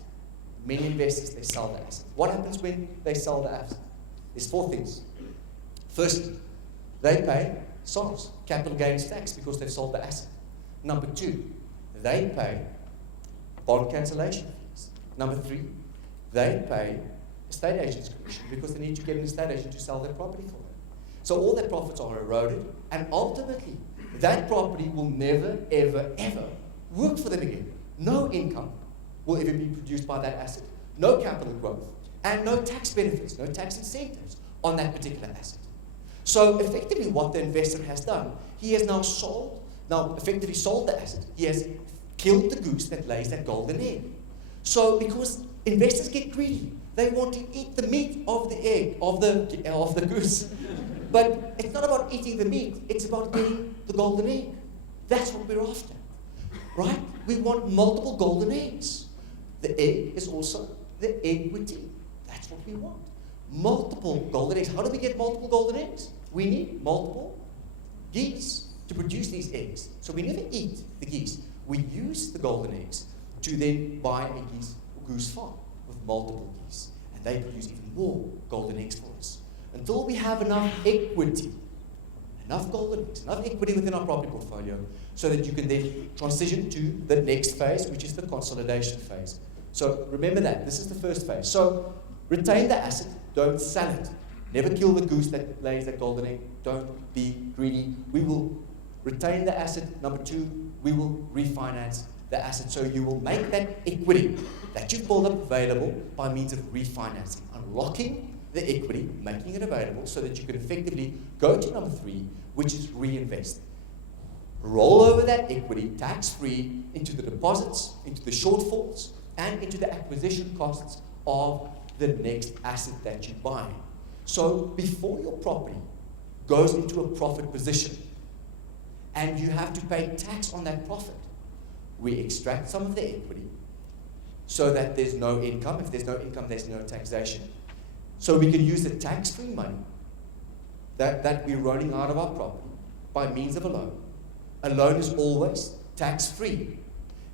Many investors, they sell the asset. What happens when they sell the asset? There's four things. Firstly, they pay SARS, capital gains tax, because they've sold the asset. Number two, they pay bond cancellation fees. Number three, they pay estate agent's commission because they need to get an estate agent to sell their property for them. So all their profits are eroded, and ultimately, that property will never, ever, ever work for them again. No income will ever be produced by that asset. No capital growth, and no tax benefits, no tax incentives on that particular asset. So effectively what the investor has done, he has now effectively sold the asset. He has killed the goose that lays that golden egg. So because investors get greedy, they want to eat the meat of the egg, of the goose. But it's not about eating the meat, it's about getting the golden egg. That's what we're after, right? We want multiple golden eggs. The egg is also the equity. That's what we want. Multiple golden eggs. How do we get multiple golden eggs? We need multiple geese to produce these eggs. So we never eat the geese. We use the golden eggs to then buy a goose farm with multiple geese. And they produce even more golden eggs for us. Until we have enough equity, enough golden eggs, enough equity within our property portfolio, so that you can then transition to the next phase, which is the consolidation phase. So remember that. This is the first phase. So retain the asset. Don't sell it. Never kill the goose that lays that golden egg. Don't be greedy. We will retain the asset. Number two, we will refinance the asset. So you will make that equity that you've built up available by means of refinancing, unlocking the equity, making it available so that you can effectively go to number three, which is reinvest. Roll over that equity tax-free into the deposits, into the shortfalls, and into the acquisition costs of the next asset that you're buying. So before your property goes into a profit position and you have to pay tax on that profit, we extract some of the equity so that there's no income. If there's no income, there's no taxation. So we can use the tax-free money that we're rolling out of our property by means of a loan. A loan is always tax-free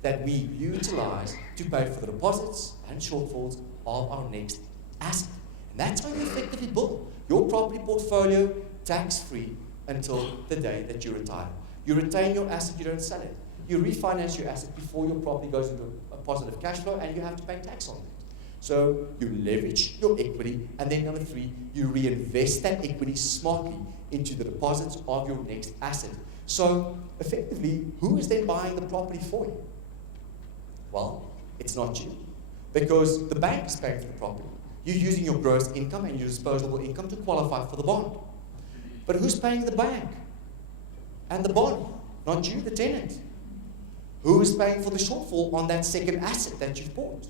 that we utilize to pay for the deposits and shortfalls of our next asset. And that's how you effectively build your property portfolio tax-free until the day that you retire. You retain your asset, you don't sell it. You refinance your asset before your property goes into a positive cash flow and you have to pay tax on it. So you leverage your equity, and then number three, you reinvest that equity smartly into the deposits of your next asset. So effectively, who is then buying the property for you? Well, it's not you, because the bank is paying for the property. You're using your gross income and your disposable income to qualify for the bond. But who's paying the bank and the bond? Not you, the tenant. Who is paying for the shortfall on that second asset that you've bought?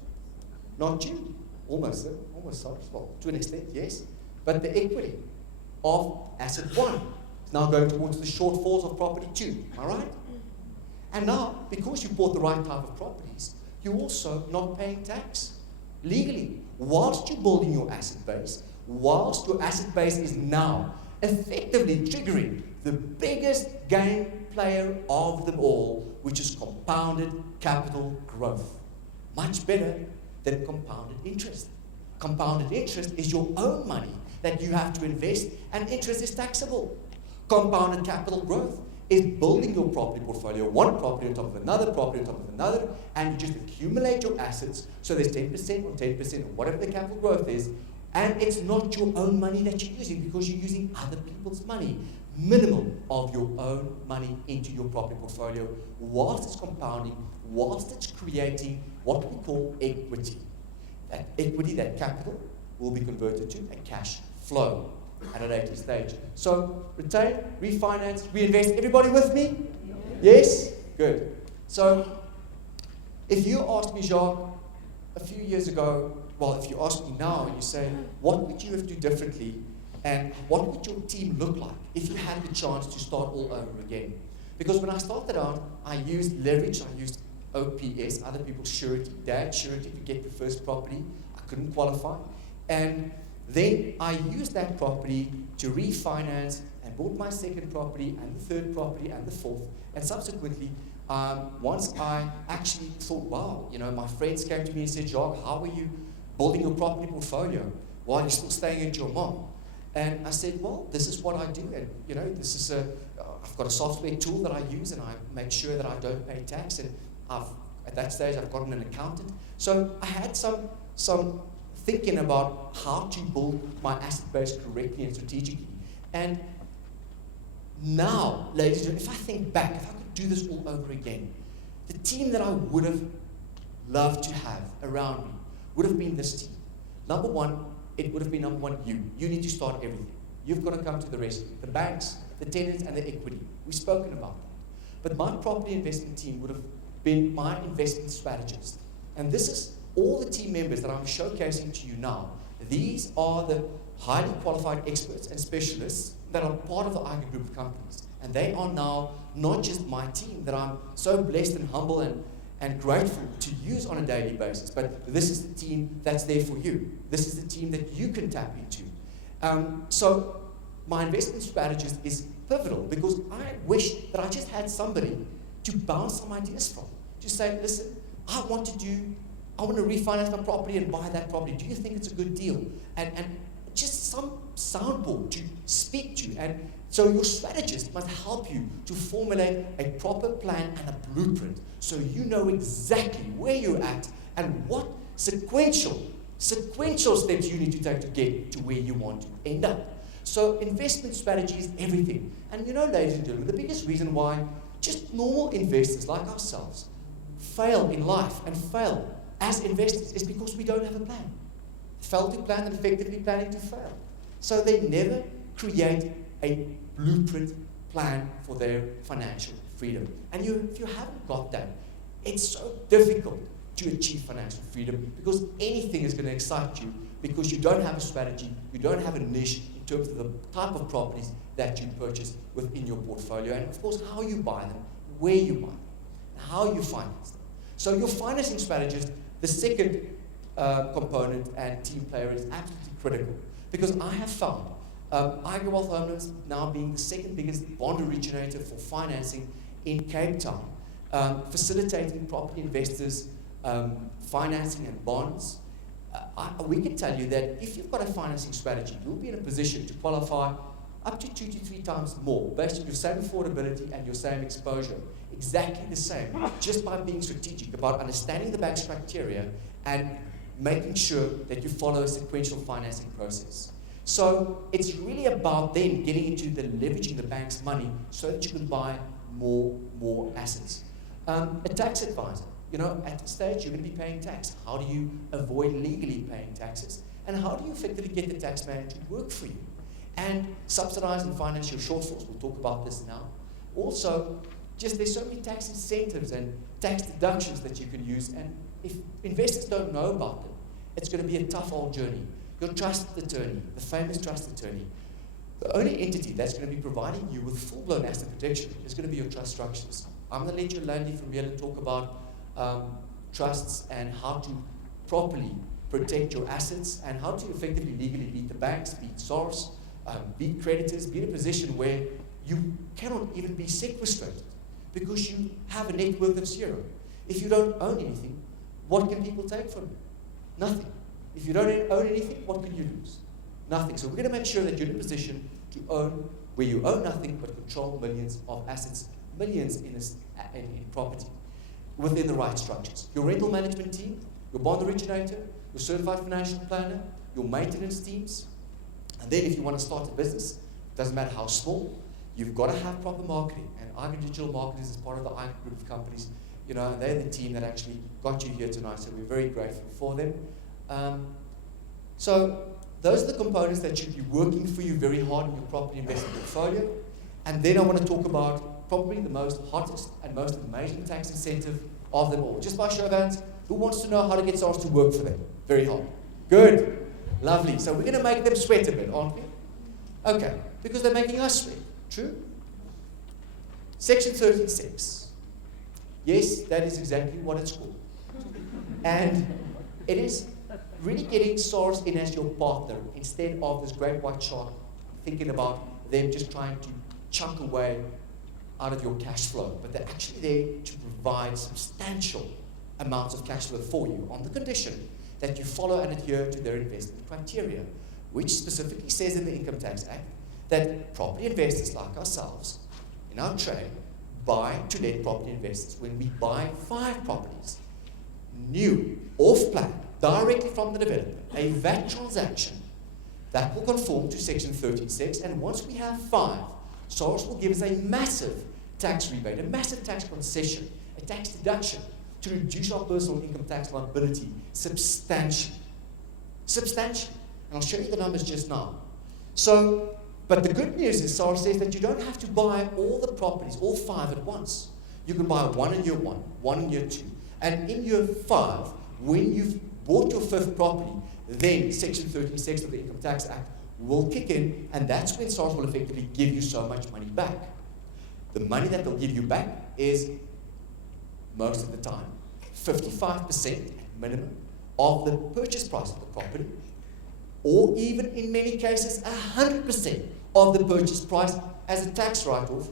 Not you. Almost so. Well, to an extent, yes. But the equity of asset one is now going towards the shortfalls of property two. Am I right? And now, because you bought the right type of properties, you're also not paying tax legally. Whilst you're building your asset base, whilst your asset base is now effectively triggering the biggest game player of them all, which is compounded capital growth. Much better than compounded interest. Compounded interest is your own money that you have to invest, and interest is taxable. Compounded capital growth is building your property portfolio, one property on top of another property on top of another, and you just accumulate your assets, so there's 10% on 10% or whatever the capital growth is, and it's not your own money that you're using because you're using other people's money. Minimum of your own money into your property portfolio whilst it's compounding, whilst it's creating what we call equity. That equity, that capital, will be converted to a cash flow at a later stage. So retain, refinance, reinvest. Everybody with me? Yes? Good. So if you asked me, Jacques, a few years ago, well, if you ask me now and you say, what would you have to do differently and what would your team look like if you had the chance to start all over again? Because when I started out, I used leverage, I used OPS, other people's surety, dad's surety to get the first property. I couldn't qualify. And then I used that property to refinance and bought my second property and the third property and the fourth. And subsequently, once I actually thought, wow, my friends came to me and said, Jacques, how are you building your property portfolio while you're still staying at your mom? And I said, well, this is what I do. And, this is I've got a software tool that I use, and I make sure that I don't pay tax. And at that stage, I've gotten an accountant. So I had some thinking about how to build my asset base correctly and strategically. And now, ladies and gentlemen, if I think back, if I could do this all over again, the team that I would have loved to have around me would have been this team. Number one, it would have been number one, you. You need to start everything. You've got to come to the rescue. The banks, the tenants, and the equity. We've spoken about that. But my property investment team would have been my investment strategist. And this is all the team members that I'm showcasing to you now. These are the highly qualified experts and specialists that are part of the IGrow group of companies. And they are now not just my team that I'm so blessed and humble and grateful to use on a daily basis, but this is the team that's there for you. This is the team that you can tap into. So my investment strategist is pivotal because I wish that I just had somebody to bounce some ideas from. Just say, listen, I want to refinance my property and buy that property. Do you think it's a good deal? And just some soundboard to speak to. And so your strategist must help you to formulate a proper plan and a blueprint so you know exactly where you're at and what sequential steps you need to take to get to where you want to end up. So investment strategy is everything. And ladies and gentlemen, the biggest reason why just normal investors like ourselves fail in life and fail as investors is because we don't have a plan. Fail to plan and effectively planning to fail. So they never create a blueprint plan for their financial freedom. And if you haven't got that, it's so difficult to achieve financial freedom because anything is going to excite you because you don't have a strategy, you don't have a niche in terms of the type of properties that you purchase within your portfolio, and of course how you buy them, where you buy them, how you finance them. So your financing strategist, the second component and team player, is absolutely critical because I have found IGrow Wealth Home Loans now being the second biggest bond originator for financing in Cape Town, facilitating property investors financing and bonds. We can tell you that if you've got a financing strategy, you'll be in a position to qualify up to 2 to 3 times more based on your same affordability and your same exposure. Exactly the same, just by being strategic about understanding the bank's criteria and making sure that you follow a sequential financing process. So it's really about then getting into the leveraging the bank's money so that you can buy more assets. A tax advisor. At this stage, you're going to be paying tax. How do you avoid legally paying taxes? And how do you effectively get the tax man to work for you? And subsidize and finance your shortfalls. We'll talk about this now. Also, there's so many tax incentives and tax deductions that you can use. And if investors don't know about them, it's going to be a tough old journey. Your trusted attorney, the famous trusted attorney, the only entity that's going to be providing you with full-blown asset protection is going to be your trust structures. I'm going to let you learn from here and talk about trusts and how to properly protect your assets and how to effectively legally beat the banks, beat SARS, beat creditors, be in a position where you cannot even be sequestrated because you have a net worth of 0. If you don't own anything, what can people take from you? Nothing. If you don't own anything, what can you lose? Nothing. So we're going to make sure that you're in a position to own where you own nothing but control millions of assets, millions in property, within the right structures. Your rental management team, your bond originator, your certified financial planner, your maintenance teams. And then if you want to start a business, doesn't matter how small, you've got to have proper marketing. And IGrow Digital Marketers is part of the IGrow group of companies. And they're the team that actually got you here tonight, so we're very grateful for them. So those are the components that should be working for you very hard in your property investment portfolio. And then I want to talk about probably the most hottest and most amazing tax incentive of them all. Just by show of hands, who wants to know how to get SARS to work for them? Very hard. Good. Lovely. So we're going to make them sweat a bit, aren't we? Okay. Because they're making us sweat. True? Section 36. Yes, that is exactly what it's called. And it is really getting SARS in as your partner instead of this great white shark thinking about them just trying to chunk away out of your cash flow. But they're actually there to provide substantial amounts of cash flow for you on the condition that you follow and adhere to their investment criteria, which specifically says in the Income Tax Act that property investors like ourselves in our trade buy to let property investors. When we buy 5 properties, new, off-plan, directly from the developer, a VAT transaction that will conform to Section 36, and once we have 5, SARS will give us a massive tax rebate, a massive tax concession, a tax deduction to reduce our personal income tax liability substantially. Substantially. And I'll show you the numbers just now. So, but the good news is SARS says that you don't have to buy all the properties, all 5 at once. You can buy 1 in year 1, 1 in year 2. And in year 5, when you've bought your 5th property, then Section 36 of the Income Tax Act will kick in, and that's when SARS will effectively give you so much money back. The money that they'll give you back is, most of the time, 55% at minimum of the purchase price of the property, or even in many cases 100% of the purchase price as a tax write-off,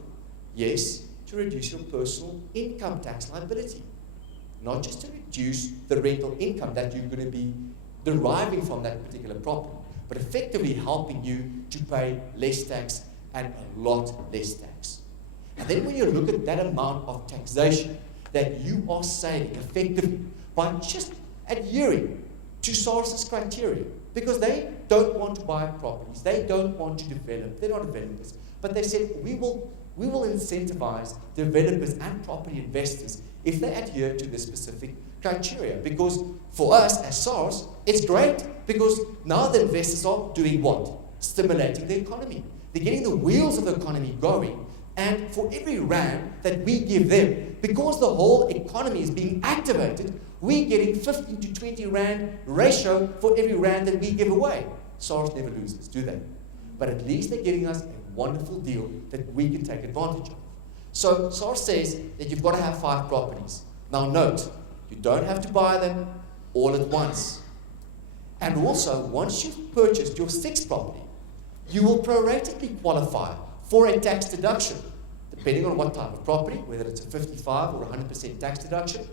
yes, to reduce your personal income tax liability. Not just to reduce the rental income that you're going to be deriving from that particular property, but effectively helping you to pay less tax and a lot less tax. And then when you look at that amount of taxation that you are saving effectively by just adhering to SARS's criteria, because they don't want to buy properties, they don't want to develop, they're not developers, but they said we will incentivize developers and property investors if they adhere to this specific criteria. Because for us as SARS, it's great, because now the investors are doing what? Stimulating the economy. They're getting the wheels of the economy going, and for every rand that we give them, because the whole economy is being activated, we're getting 15 to 20 rand ratio for every rand that we give away. SARS never loses, do they? But at least they're giving us a wonderful deal that we can take advantage of. So SARS says that you've got to have 5 properties. Now note, you don't have to buy them all at once. And also, once you've purchased your 6th property, you will proratically qualify for a tax deduction, depending on what type of property, whether it's a 55 or 100% tax deduction,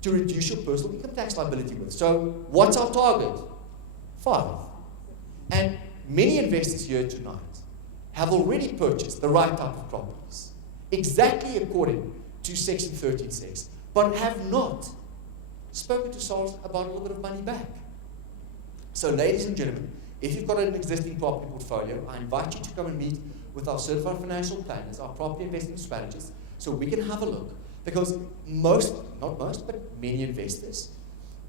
to reduce your personal income tax liability with. So what's our target? 5. And many investors here tonight have already purchased the right type of properties, exactly according to Section 13.6, but have not spoken to SARS about a little bit of money back. So ladies and gentlemen, if you've got an existing property portfolio, I invite you to come and meet with our certified financial planners, our property investment strategists, so we can have a look. Because not most, but many investors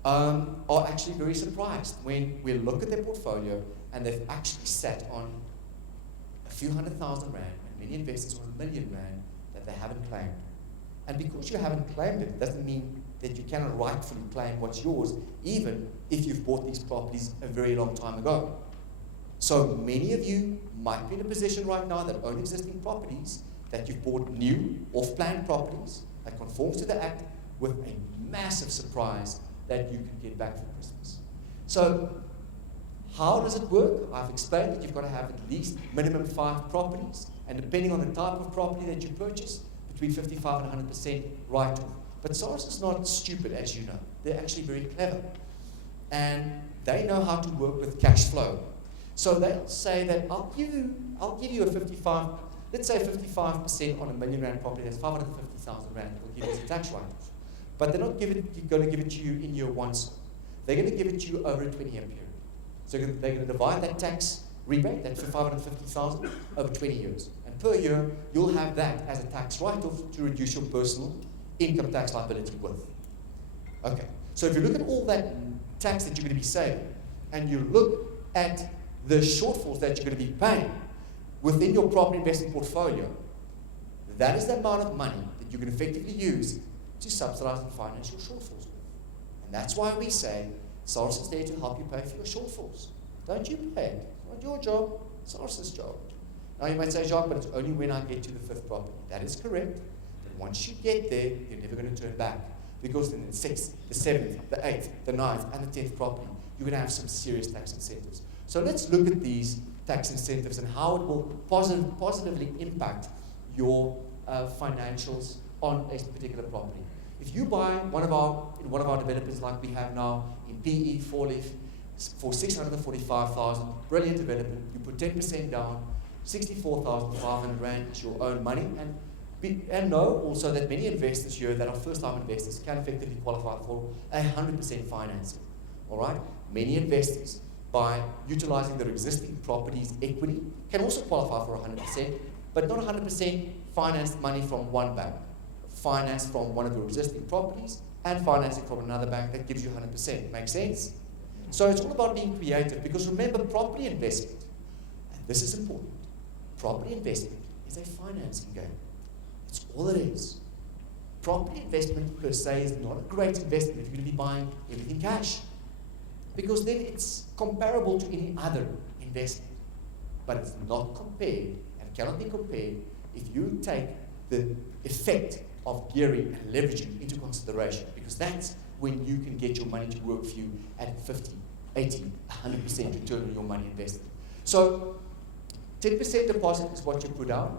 are actually very surprised when we look at their portfolio and they've actually sat on a few 100,000 rand, and many investors on 1 million rand that they haven't claimed. And because you haven't claimed it, doesn't mean that you cannot rightfully claim what's yours, even if you've bought these properties a very long time ago. So many of you might be in a position right now that own existing properties, that you've bought new off-plan properties that conforms to the Act, with a massive surprise that you can get back for Christmas. So how does it work? I've explained that you've got to have at least minimum 5 properties, and depending on the type of property that you purchase, between 55 and 100% write-off. But SARS is not stupid, as you know. They're actually very clever. And they know how to work with cash flow. So they'll say that I'll give you a 55, let's say 55% on a 1 million rand property, that's 550,000 rand, we'll give you as a tax write-off. But they're not going to give it to you in year 1. They're going to give it to you over a 20-year period. So they're going to divide that tax rebate, that 550,000, over 20 years. And per year, you'll have that as a tax write-off to reduce your personal income tax liability with. Okay, so if you look at all that tax that you're going to be saving, and you look at the shortfalls that you're going to be paying within your property investment portfolio, that is the amount of money that you can effectively use to subsidize and finance your shortfalls with. And that's why we say SARS is there to help you pay for your shortfalls. Don't you pay it. It's not your job, it's SARS's job. Now you might say, Jacques, but it's only when I get to the 5th property. That is correct. But once you get there, you're never going to turn back. Because in the 6th, the 7th, the 8th, the 9th, and the 10th property, you're going to have some serious tax incentives. So let's look at these tax incentives and how it will positively impact your financials on a particular property. If you buy one of our developers like we have now in PE 4-leaf for 645,000, brilliant development, you put 10% down, 64,500 rand is your own money, and know also that many investors here that are first-time investors can effectively qualify for 100% financing. All right, many investors, by utilizing their existing properties equity, can also qualify for 100%, but not 100% financed money from one bank. Finance from one of your existing properties and financing from another bank that gives you 100%. Make sense? So it's all about being creative, because remember, property investment, and this is important, property investment is a financing game. It's all it is. Property investment per se is not a great investment if you're going to be buying everything cash, because then it's comparable to any other investment. But it's not compared and cannot be compared if you take the effect of gearing and leveraging into consideration, because that's when you can get your money to work for you at 50, 80, 100% return on your money invested. So 10% deposit is what you put down.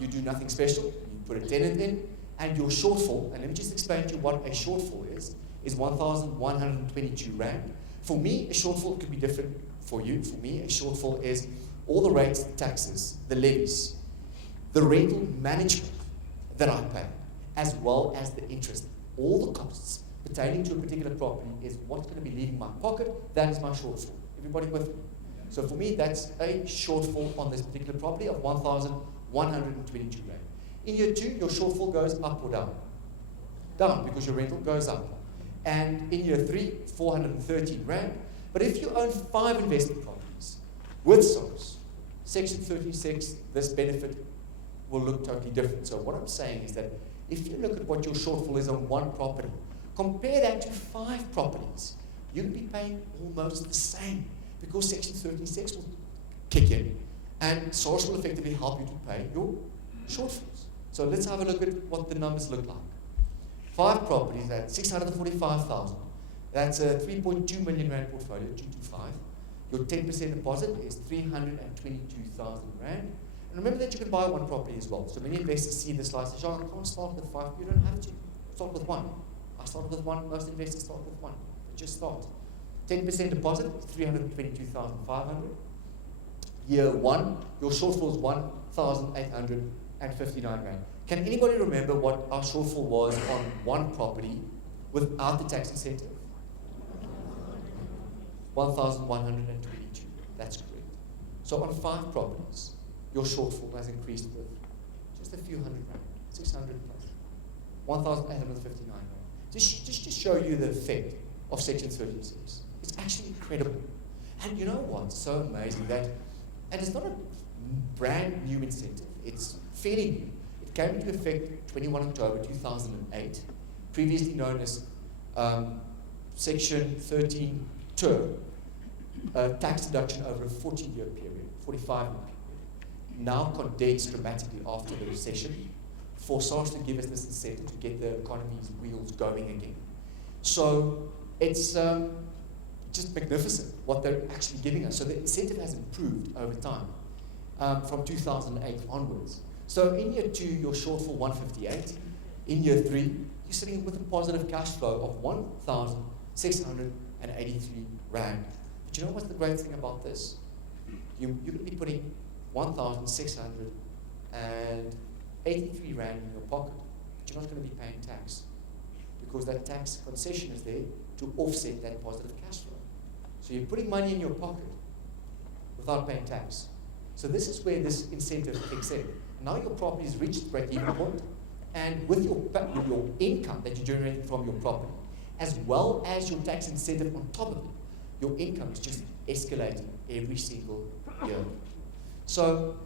You do nothing special. You put a tenant in, and your shortfall, and let me just explain to you what a shortfall is 1,122 Rand. For me, a shortfall could be different for you. For me, a shortfall is all the rates, the taxes, the levies, the rental management that I pay, as well as the interest. All the costs pertaining to a particular property is what's going to be leaving my pocket. That is my shortfall. Everybody with me? So for me, that's a shortfall on this particular property of 1,122 Rand. In year 2, your shortfall goes up or down? Down, because your rental goes up. And in year 3, 413 Rand. But if you own 5 investment properties with SARS, Section 36, this benefit will look totally different. So what I'm saying is that if you look at what your shortfall is on one property, compare that to 5 properties, you'll be paying almost the same, because Section 36 will kick in and SARS will effectively help you to pay your shortfalls. So let's have a look at what the numbers look like. 5 properties at 645,000. That's a 3.2 million Rand portfolio, 225. Your 10% deposit is 322,000 Rand. And remember that you can buy one property as well. So many investors see this slide and say, Jean, I can't start with 5. You don't have to. Start with 1. I started with 1. Most investors start with 1. But just start. 10% deposit, 322,500. Year 1, your shortfall is 1,859 Rand. Can anybody remember what our shortfall was on one property without the tax incentive? 1,122. That's correct. So on 5 properties, your shortfall has increased with just a few hundred Rand, 600 plus, 1,859 Rand. Just to show you the effect of Section 36. It's actually incredible. And you know what's so amazing? That, and it's not a brand new incentive, it's fairly new. It came into effect 21 October 2008, previously known as Section 13 term, tax deduction over a 40-year period, 45-year period. Now condensed dramatically after the recession, for SARS to give us this incentive to get the economy's wheels going again. So it's just magnificent what they're actually giving us. So the incentive has improved over time from 2008 onwards. So in year 2, your shortfall 158. In year 3, you're sitting with a positive cash flow of 1,683 Rand. But you know what's the great thing about this? You're going to be putting 1,683 Rand in your pocket, but you're not going to be paying tax, because that tax concession is there to offset that positive cash flow. So you're putting money in your pocket without paying tax. So this is where this incentive kicks in. Now your property has reached the break-even point, and with your income that you're generating from your property, as well as your tax incentive on top of it, your income is just escalating every single year. So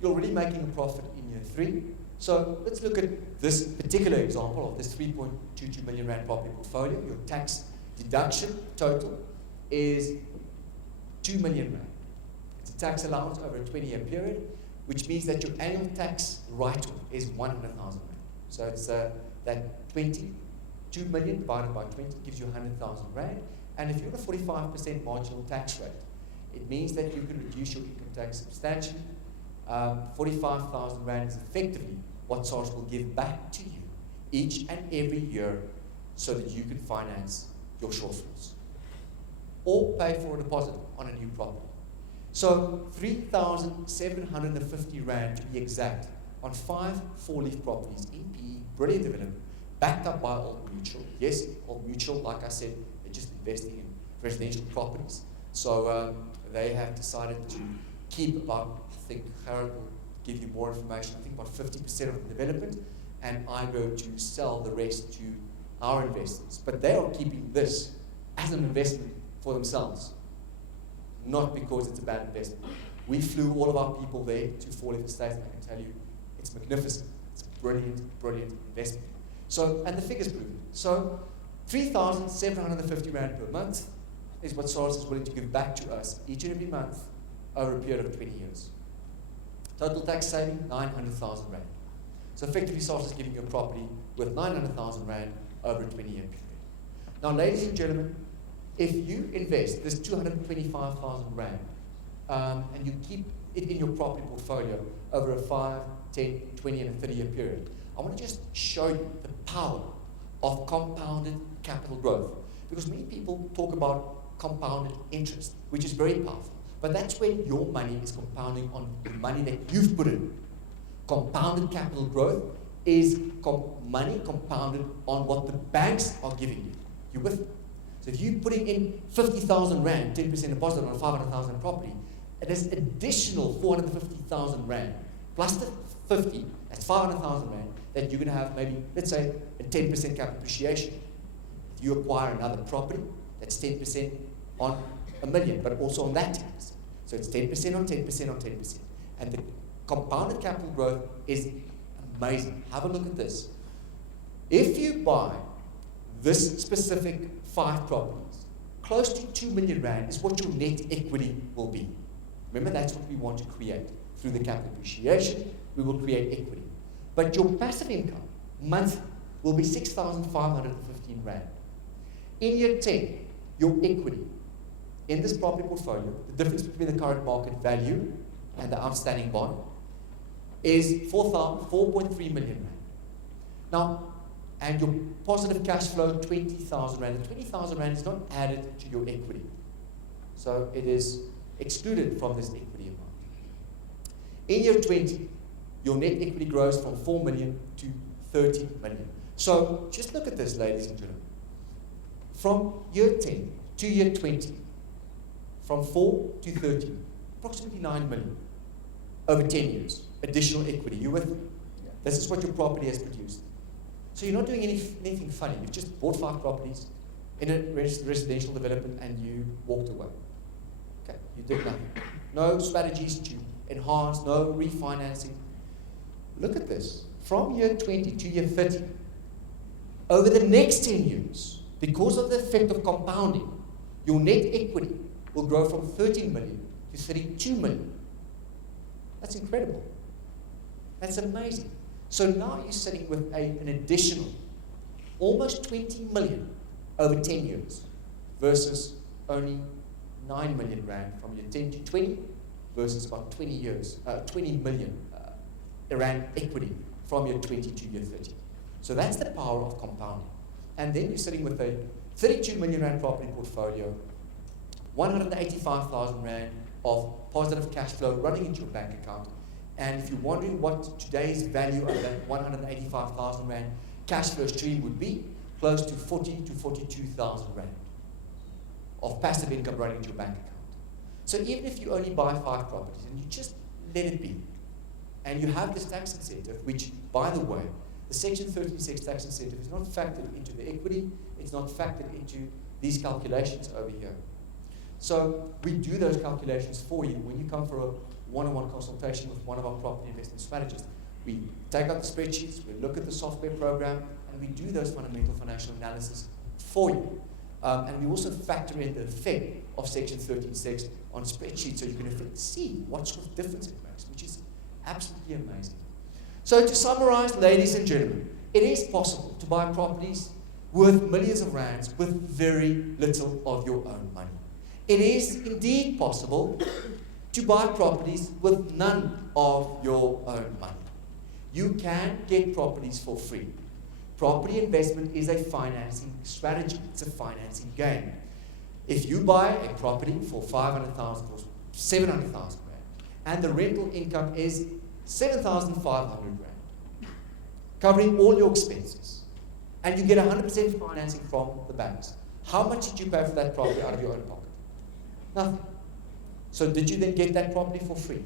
you're already making a profit in year 3. So let's look at this particular example of this 3.22 million Rand property portfolio. Your tax deduction total is 2 million Rand. It's a tax allowance over a 20-year period, which means that your annual tax write-off is 100,000 Rand. So it's that 22 million divided by 20 gives you 100,000 Rand. And if you're at a 45% marginal tax rate, it means that you can reduce your income tax substantially. 45,000 Rand is effectively what SARS will give back to you each and every year, so that you can finance your shortfalls or pay for a deposit on a new property. So 3,750 Rand to be exact on 5 4-leaf properties in PE, brilliant development, backed up by Old Mutual. Yes, Old Mutual, like I said, they're just investing in residential properties. So they have decided to keep about, I think Gerard will give you more information, I think about 50% of the development, and IGrow to sell the rest to our investors. But they are keeping this as an investment for themselves, not because it's a bad investment. We flew all of our people there to 4-leaf estates, and I can tell you, it's magnificent. It's a brilliant, brilliant investment. So, and the figures prove it. So, 3,750 Rand per month, is what Soros is willing to give back to us each and every month over a period of 20 years. Total tax saving, 900,000 Rand. So effectively, Soros is giving you a property with 900,000 Rand over a 20-year period. Now, ladies and gentlemen, if you invest this 225,000 Rand and you keep it in your property portfolio over a 5, 10, 20, and a 30-year period, I want to just show you the power of compounded capital growth. Because many people talk about compounded interest, which is very powerful. But that's when your money is compounding on the money that you've put in. Compounded capital growth is money compounded on what the banks are giving you. You with me? So if you're putting in 50,000 Rand, 10% deposit on a 500,000 property, there's additional 450,000 Rand plus the 50, that's 500,000 Rand, that you're going to have maybe, let's say, a 10% capital appreciation. If you acquire another property, that's 10% on a million, but also on that 10%. So it's 10% on 10% on 10%. And the compounded capital growth is amazing. Have a look at this. If you buy this specific 5 properties, close to 2 million Rand is what your net equity will be. Remember, that's what we want to create. Through the capital appreciation, we will create equity. But your passive income, monthly, will be 6,515 Rand. In year 10, your equity in this property portfolio, the difference between the current market value and the outstanding bond, is 4.3 million Rand. Now, and your positive cash flow, 20,000 Rand. The 20,000 Rand is not added to your equity. So it is excluded from this equity amount. In year 20, your net equity grows from 4 million to 30 million. So just look at this, ladies and gentlemen. From year 10 to year 20, from 4 to 30, approximately 9 million over 10 years. Additional equity. You with me? Yeah. This is what your property has produced. So you're not doing anything funny. You've just bought 5 properties in a residential development and you walked away. Okay, you did nothing. No strategies to enhance, no refinancing. Look at this. From year 20 to year 30, over the next 10 years, because of the effect of compounding, your net equity will grow from 13 million to 32 million. That's incredible. That's amazing. So now you're sitting with an additional almost 20 million over 10 years versus only 9 million Rand from year 10 to 20 versus about 20 million Rand equity from year 20 to year 30. So that's the power of compounding. And then you're sitting with a 32 million Rand property portfolio, 185,000 Rand of positive cash flow running into your bank account. And if you're wondering what today's value of that 185,000 Rand cash flow stream would be, close to 40 to 42,000 Rand of passive income running into your bank account. So even if you only buy 5 properties and you just let it be, and you have this tax incentive, which, by the way, the Section 13.6 tax incentive is not factored into the equity, it's not factored into these calculations over here. So we do those calculations for you when you come for a one-on-one consultation with one of our property investment strategists. We take out the spreadsheets, we look at the software program, and we do those fundamental financial analysis for you. And we also factor in the effect of Section 13.6 on spreadsheets so you can see what sort of difference it makes, which is absolutely amazing. So to summarize, ladies and gentlemen, it is possible to buy properties worth millions of rands with very little of your own money. It is indeed possible to buy properties with none of your own money. You can get properties for free. Property investment is a financing strategy. It's a financing game. If you buy a property for 500,000 or 700,000 Rand, and the rental income is 7,500 Rand, covering all your expenses, and you get 100% financing from the banks, how much did you pay for that property out of your own pocket? Nothing. So did you then get that property for free?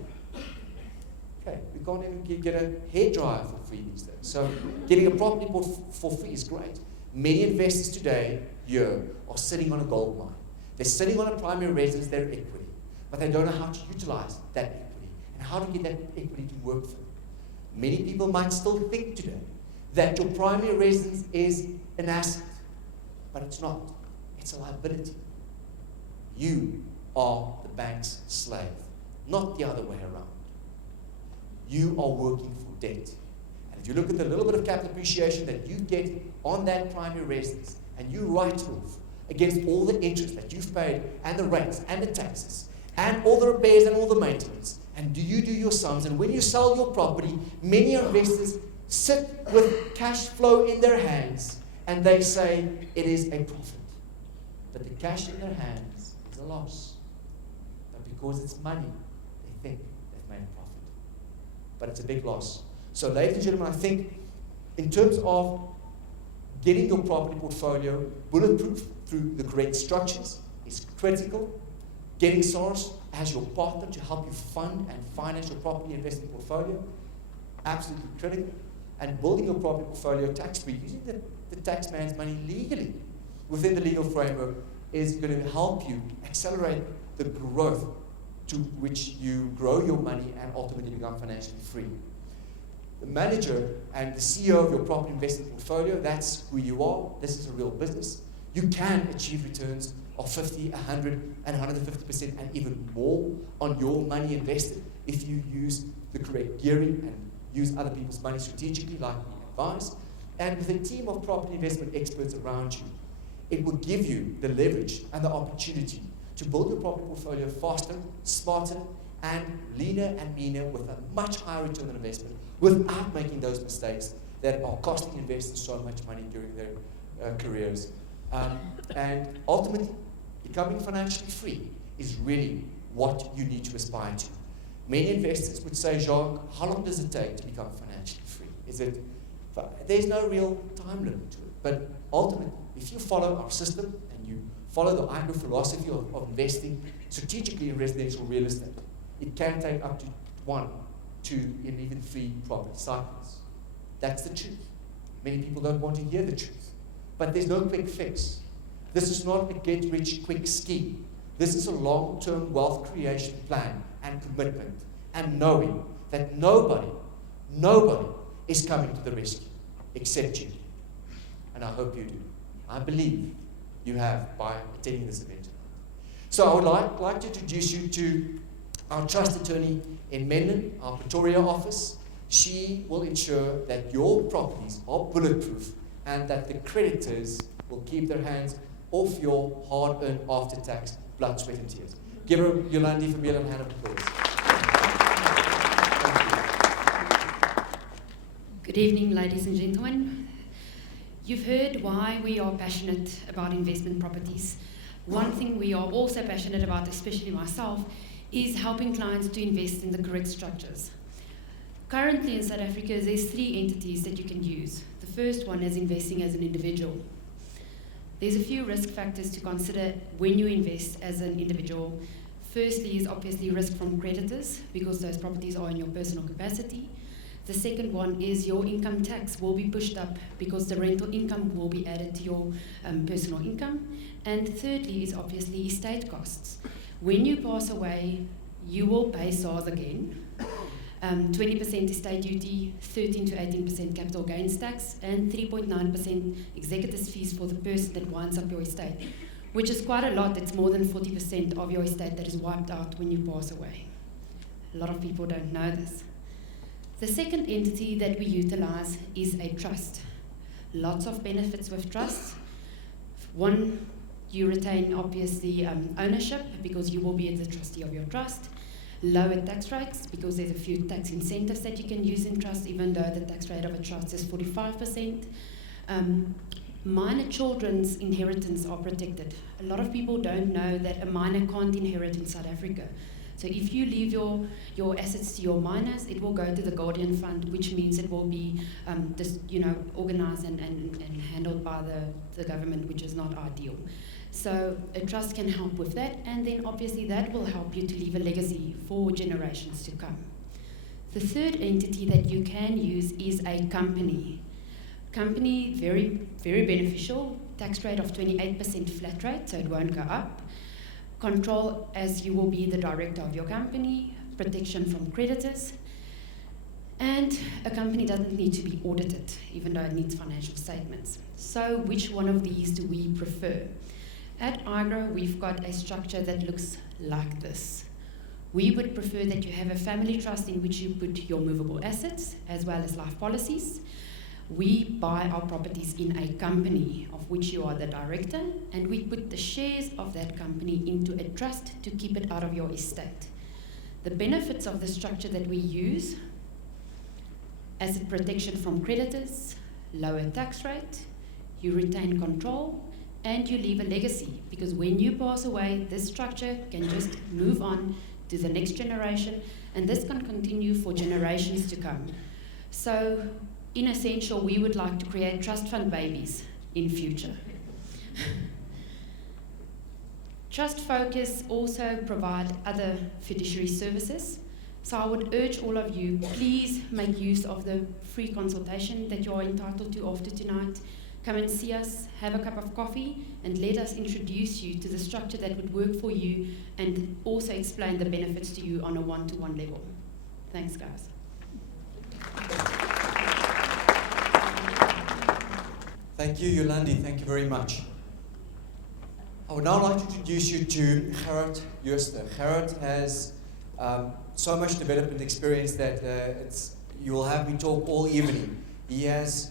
Okay, we can't even get a hairdryer for free these days. So getting a property for free is great. Many investors today here are sitting on a gold mine. They're sitting on a primary residence, their equity, but they don't know how to utilize that equity and how to get that equity to work for them. Many people might still think today that your primary residence is an asset, but it's not. It's a liability. You are the bank's slave, not the other way around. You are working for debt. And if you look at the little bit of capital appreciation that you get on that primary residence, and you write off against all the interest that you've paid, and the rates, and the taxes, and all the repairs, and all the maintenance, and you do your sums, and when you sell your property, many investors sit with cash flow in their hands, and they say it is a profit. But the cash in their hands is a loss. But because it's money, they think they've made a profit. But it's a big loss. So ladies and gentlemen, I think in terms of getting your property portfolio bulletproof through the correct structures is critical. Getting SARS as your partner to help you fund and finance your property investment portfolio, absolutely critical. And building your property portfolio tax-free, using the taxman's money legally within the legal framework is going to help you accelerate the growth to which you grow your money and ultimately become financially free. The manager and the CEO of your property investment portfolio, that's who you are. This is a real business. You can achieve returns of 50, 100, and 150% and even more on your money invested if you use the correct gearing and use other people's money strategically, like we advise. And with a team of property investment experts around you, it will give you the leverage and the opportunity to build your property portfolio faster, smarter, and leaner and meaner with a much higher return on investment without making those mistakes that are costing investors so much money during their careers. And ultimately, becoming financially free is really what you need to aspire to. Many investors would say, Jacques, how long does it take to become financially free? There's no real time limit to it. But ultimately, if you follow our system and you follow the IGrow philosophy of investing strategically in residential real estate, it can take up to 1, 2, and even 3 property cycles. That's the truth. Many people don't want to hear the truth. But there's no quick fix. This is not a get-rich-quick scheme. This is a long-term wealth creation plan and commitment, and knowing that nobody is coming to the rescue except you. And I hope you do. I believe you have by attending this event tonight. So I would like to introduce you to our trust attorney in Midrand, our Pretoria office. She will ensure that your properties are bulletproof and that the creditors will keep their hands off your hard-earned after-tax blood, sweat, and tears. Give her, Yolandi, for me, a hand of applause. Good evening, ladies and gentlemen. You've heard why we are passionate about investment properties. One thing we are also passionate about, especially myself, is helping clients to invest in the correct structures. Currently in South Africa, there's 3 entities that you can use. The first one is investing as an individual. There's a few risk factors to consider when you invest as an individual. Firstly is obviously risk from creditors, because those properties are in your personal capacity. The second one is your income tax will be pushed up because the rental income will be added to your personal income. And thirdly is obviously estate costs. When you pass away, you will pay SARS again. 20% estate duty, 13 to 18% capital gains tax, and 3.9% executives fees for the person that winds up your estate, which is quite a lot. It's more than 40% of your estate that is wiped out when you pass away. A lot of people don't know this. The second entity that we utilize is a trust. Lots of benefits with trusts. One, you retain obviously ownership because you will be the trustee of your trust. Lower tax rates because there's a few tax incentives that you can use in trust, even though the tax rate of a trust is 45%. Minor children's inheritance are protected. A lot of people don't know that a minor can't inherit in South Africa. So if you leave your assets to your minors, it will go to the Guardian Fund, which means it will be organized and handled by the government, which is not ideal. So a trust can help with that, and then obviously that will help you to leave a legacy for generations to come. The third entity that you can use is a company. Company, very, very beneficial, tax rate of 28% flat rate, so it won't go up. Control, as you will be the director of your company, protection from creditors, and a company doesn't need to be audited, even though it needs financial statements. So which one of these do we prefer? At IGrow, we've got a structure that looks like this. We would prefer that you have a family trust in which you put your movable assets as well as life policies. We buy our properties in a company of which you are the director, and we put the shares of that company into a trust to keep it out of your estate. The benefits of the structure that we use: asset protection from creditors, lower tax rate, you retain control, and you leave a legacy, because when you pass away, this structure can just move on to the next generation, and this can continue for generations to come. So, in essential, we would like to create trust fund babies in future. Trust Focus also provide other fiduciary services. So I would urge all of you, please make use of the free consultation that you are entitled to after tonight. Come and see us, have a cup of coffee, and let us introduce you to the structure that would work for you, and also explain the benefits to you on a one-to-one level. Thanks, guys. Thank you, Yolandi. Thank you very much. I would now like to introduce you to Gerard Jooste. Gerard has so much development experience that you will have me talk all evening. He has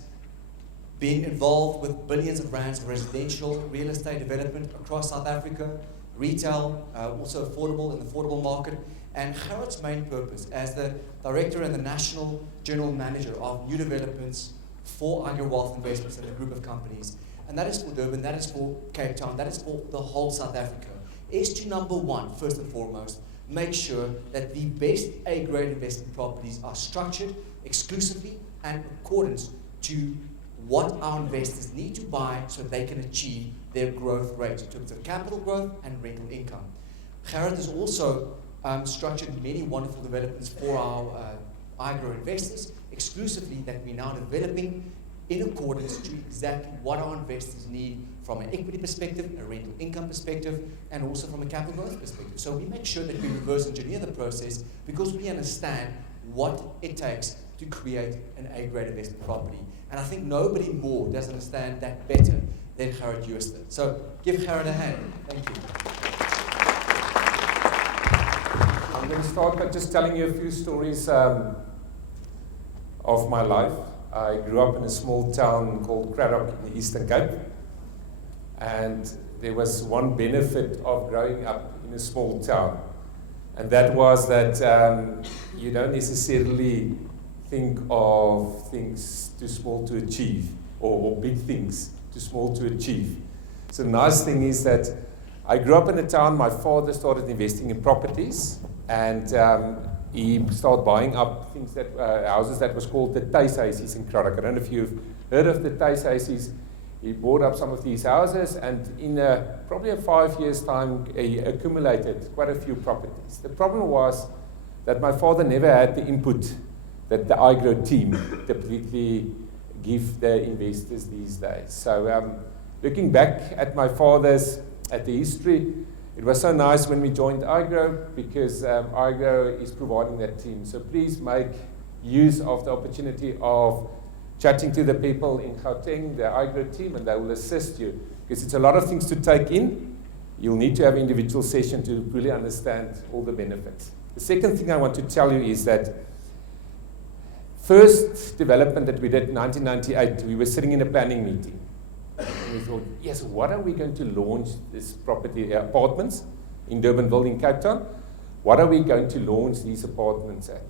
been involved with billions of rands of residential real estate development across South Africa, retail, also affordable in the affordable market. And Gerard's main purpose as the director and the national general manager of new developments for IGrow Wealth Investments and a group of companies, and that is for Durban, that is for Cape Town, that is for the whole South Africa, is to, number one, first and foremost, make sure that the best A-grade investment properties are structured exclusively and in accordance to what our investors need to buy so they can achieve their growth rate in terms of capital growth and rental income. Gerard has also structured many wonderful developments for our IGrow investors, exclusively, that we're now developing in accordance to exactly what our investors need from an equity perspective, a rental income perspective, and also from a capital growth perspective. So we make sure that we reverse engineer the process because we understand what it takes to create an A-grade investment property. And I think nobody more does understand that better than Gerard Jooste. So give Gerard a hand. Thank you. I'm going to start by just telling you a few stories of my life. I grew up in a small town called Cradock in the Eastern Cape. And there was one benefit of growing up in a small town. And that was that you don't necessarily think of things too small to achieve, or big things too small to achieve. So the nice thing is that I grew up in a town. My father started investing in properties, and he started buying up things that houses that was called the tuishuisies in Cradock. I don't know if you've heard of the tuishuisies. He bought up some of these houses, and in probably a 5 years' time, he accumulated quite a few properties. The problem was that my father never had the input that the IGrow team typically give the investors these days. So looking back at my father's, at the history, it was so nice when we joined IGrow, because IGrow is providing that team. So please make use of the opportunity of chatting to the people in Gauteng, the IGrow team, and they will assist you, because it's a lot of things to take in. You'll need to have an individual session to really understand all the benefits. The second thing I want to tell you is that first development that we did in 1998, we were sitting in a planning meeting. And we thought, yes, what are we going to launch this property, apartments in Durbanville in Cape Town? What are we going to launch these apartments at?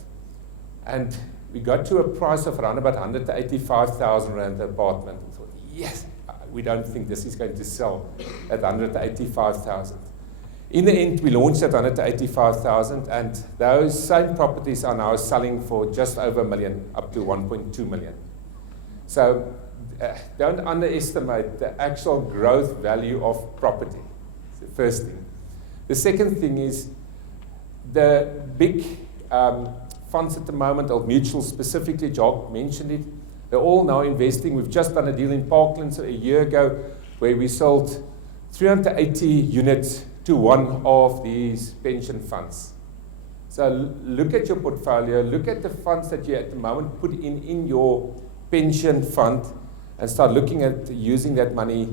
And we got to a price of around about 185,000 rand an apartment. We thought, yes, we don't think this is going to sell at 185,000. In the end, we launched at 185,000, and those same properties are now selling for just over $1 million, up to 1.2 million. So don't underestimate the actual growth value of property. It's the first thing. The second thing is the big funds at the moment, Old Mutual specifically, Jock mentioned it, they're all now investing. We've just done a deal in Parklands a year ago where we sold 380 units to one of these pension funds. So look at your portfolio, look at the funds that you at the moment put in your pension fund, and start looking at using that money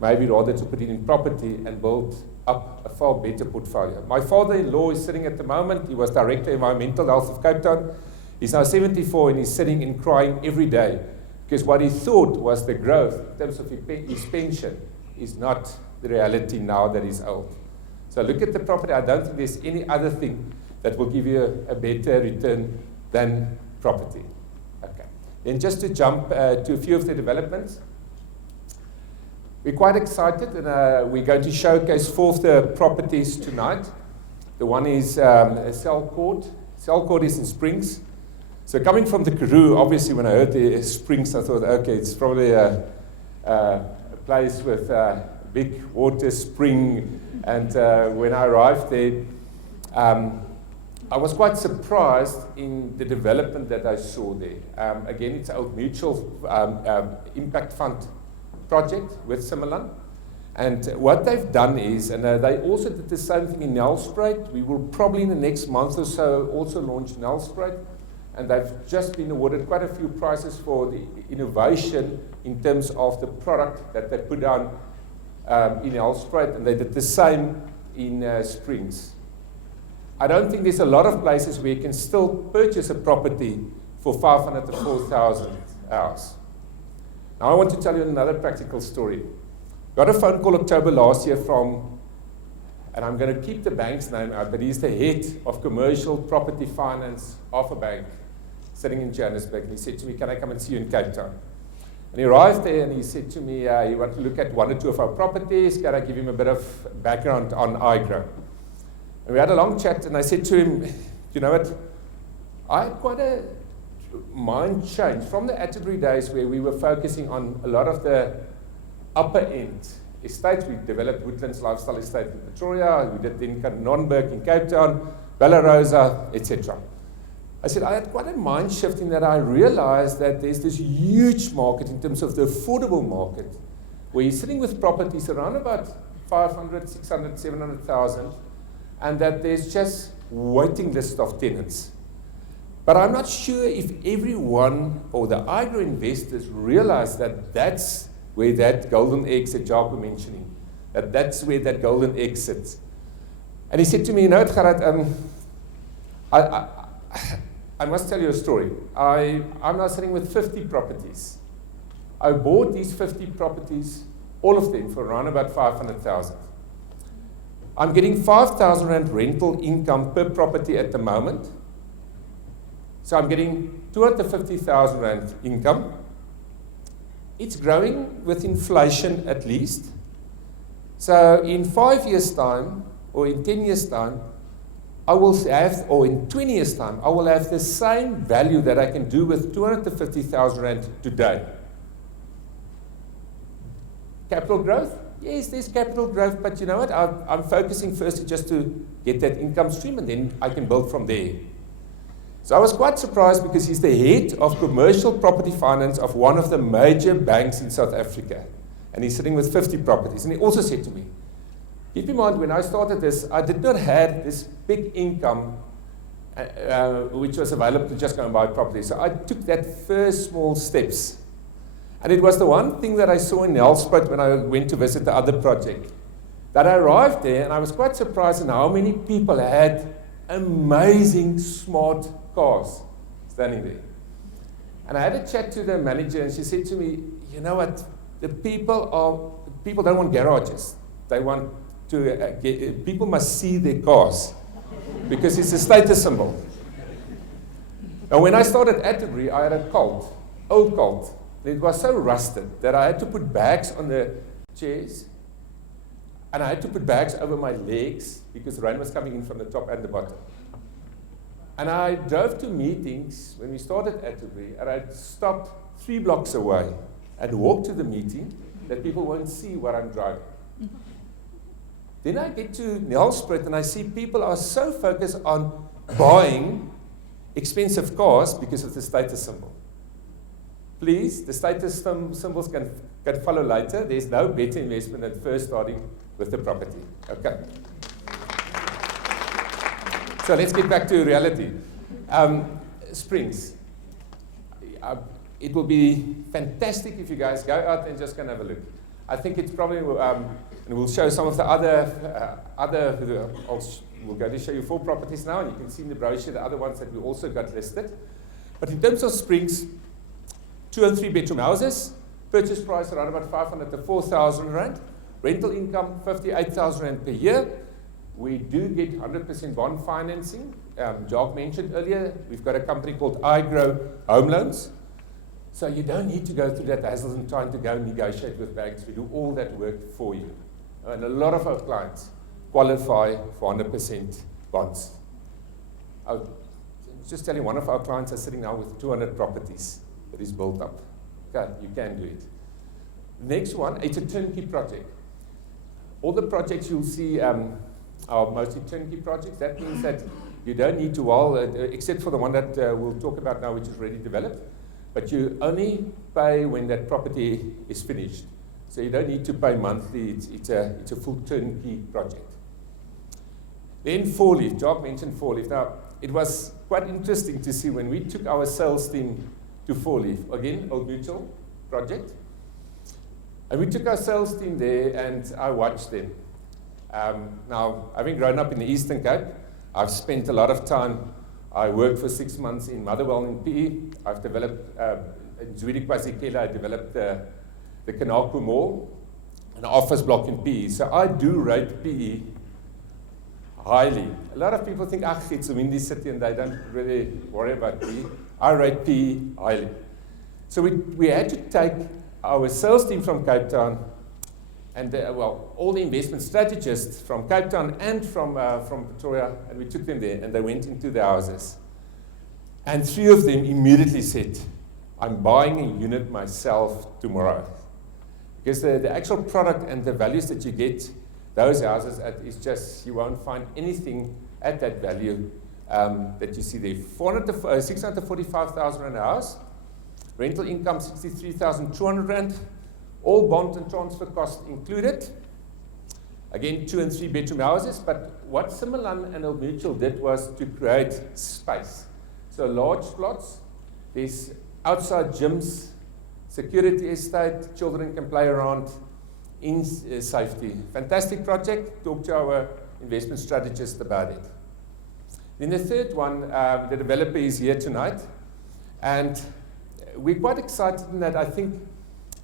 maybe rather to put it in property and build up a far better portfolio. My father-in-law is sitting at the moment. He was Director of Environmental Health of Cape Town. He's now 74 and he's sitting and crying every day because what he thought was the growth in terms of his pension is not the reality now that he's old. So look at the property. I don't think there's any other thing that will give you a better return than property. Okay. Then just to jump to a few of the developments. We're quite excited, and we're going to showcase 4 of the properties tonight. The one is Cell Court. Cell Court is in Springs. So coming from the Karoo, obviously when I heard the Springs, I thought, okay, it's probably a place with a big water spring. And when I arrived there, I was quite surprised in the development that I saw there. Again, it's an Old Mutual Impact Fund project with Similan. And what they've done is, and they also did the same thing in Nelspruit. We will probably in the next month or so also launch Nelspruit. And they've just been awarded quite a few prizes for the innovation in terms of the product that they put on in Nelspruit. And they did the same in Springs. I don't think there's a lot of places where you can still purchase a property for 500 to 4,000 hours. Now I want to tell you another practical story. Got a phone call October last year from, and I'm going to keep the bank's name out, but he's the head of commercial property finance of a bank sitting in Johannesburg. And he said to me, can I come and see you in Cape Town? And he arrived there and he said to me, he wanted to look at 1 or 2 of our properties. Can I give him a bit of background on IGrow? And we had a long chat, and I said to him, you know what, I had quite a mind change from the Atterbury days where we were focusing on a lot of the upper end estates. We developed Woodlands Lifestyle Estate in Pretoria, we did then Nonberg in Cape Town, Bella Rosa, etc. I said I had quite a mind shift in that I realized that there's this huge market in terms of the affordable market where you're sitting with properties around about 500, 600, 700,000 and that there's just waiting list of tenants. But I'm not sure if everyone or the IGrow investors realize that that's where that golden egg that Jacques was mentioning, that's where that golden egg sits. And he said to me, you know, Gerard, I must tell you a story. I'm now sitting with 50 properties. I bought these 50 properties, all of them, for around about 500,000. I'm getting 5,000 Rand rental income per property at the moment. So I'm getting 250,000 Rand income. It's growing with inflation at least. So in 5 years' time, or in 10 years' time, I will have, or in 20 years' time, I will have the same value that I can do with 250,000 Rand today. Capital growth? Yes, there's capital growth, but you know what? I'm focusing firstly just to get that income stream, and then I can build from there. So I was quite surprised because he's the head of commercial property finance of one of the major banks in South Africa. And he's sitting with 50 properties. And he also said to me, keep in mind, when I started this, I did not have this big income which was available to just go and buy property. So I took that first small steps. And it was the one thing that I saw in Nelspruit when I went to visit the other project. That I arrived there and I was quite surprised in how many people had amazing smart cars standing there. And I had a chat to the manager and she said to me, you know what, people don't want garages. They want to, people must see their cars because it's a status symbol. Now when I started Atterbury, I had a Colt, old Colt. It was so rusted that I had to put bags on the chairs and I had to put bags over my legs because the rain was coming in from the top and the bottom. And I drove to meetings when we started Atterbury, and I'd stop 3 blocks away and walk to the meeting that people won't see what I'm driving. Then I get to Nelspruit and I see people are so focused on buying expensive cars because of the status symbol. Please, the status symbols can follow later. There's no better investment than first starting with the property. Okay. So let's get back to reality. Springs. It will be fantastic if you guys go out and just can have a look. I think it's probably, and we'll show some of the we're going to show you 4 properties now, and you can see in the brochure the other ones that we also got listed. But in terms of Springs, 2 and 3 bedroom houses, purchase price around about 500 to 4,000 rand, rental income 58,000 rand per year. We do get 100% bond financing. Jock mentioned earlier, we've got a company called IGrow Home Loans. So you don't need to go through that hassle and trying to go negotiate with banks. We do all that work for you. And a lot of our clients qualify for 100% bonds. I'll just tell you, one of our clients are sitting now with 200 properties that is built up. Okay, you can do it. Next one, it's a turnkey project. All the projects you'll see are mostly turnkey projects. That means that you don't need to, except for the one that we'll talk about now, which is already developed, but you only pay when that property is finished. So you don't need to pay monthly. It's a full turnkey project. Then 4-leaf. Jock mentioned 4-leaf. Now, it was quite interesting to see when we took our sales team to 4-leaf. Again, Old Mutual project. And we took our sales team there, and I watched them. Now, having grown up in the Eastern Cape, I've spent a lot of time. I worked for 6 months in Motherwell in PE. I've developed, in Zwedi-KwaZulu, I developed the Kanaku Mall, an office block in PE. So I do rate PE highly. A lot of people think, it's a windy city and they don't really worry about PE. I rate PE highly. So we had to take our sales team from Cape Town and all the investment strategists from Cape Town and from Pretoria, and we took them there and they went into the houses. And 3 of them immediately said, I'm buying a unit myself tomorrow. Because the actual product and the values that you get, those houses at, is just, you won't find anything at that value that you see there. 645,000 rand a house, rental income 63,200 rand, all bond and transfer costs included. Again, 2 and 3 bedroom houses, but what Simmerland and Old Mutual did was to create space. So large plots, there's outside gyms, security estate, children can play around in safety. Fantastic project. Talk to our investment strategist about it. Then the third one, the developer is here tonight. And we're quite excited in that I think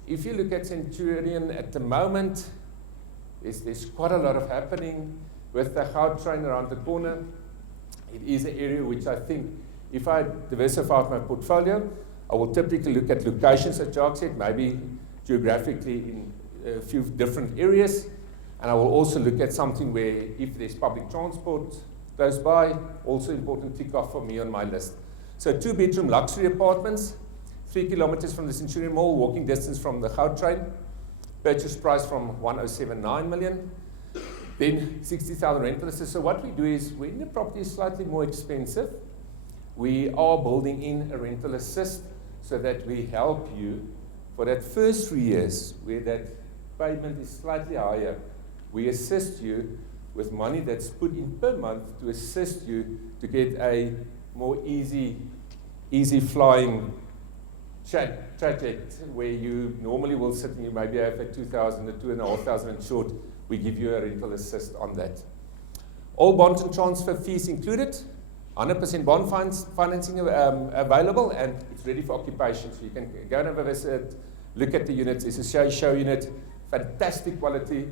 if you look at Centurion at the moment, there's quite a lot of happening with the Gautrain around the corner. It is an area which I think if I diversify my portfolio, I will typically look at locations, as Jock said, maybe geographically in a few different areas. And I will also look at something where if there's public transport close by, also important tick off for me on my list. So 2-bedroom luxury apartments, 3 kilometers from the Centurion Mall, walking distance from the Gautrain. Purchase price from 1,079 million. Then 60,000 rental assist. So what we do is when the property is slightly more expensive, we are building in a rental assist so that we help you for that first 3 years where that payment is slightly higher. We assist you with money that's put in per month to assist you to get a more easy flying traject where you normally will sit and you maybe have a 2,000 or 2,500 short. We give you a rental assist on that. All bond and transfer fees included. 100% bond financing available, and it's ready for occupation. So you can go and have a visit, look at the units. It's a show unit, fantastic quality,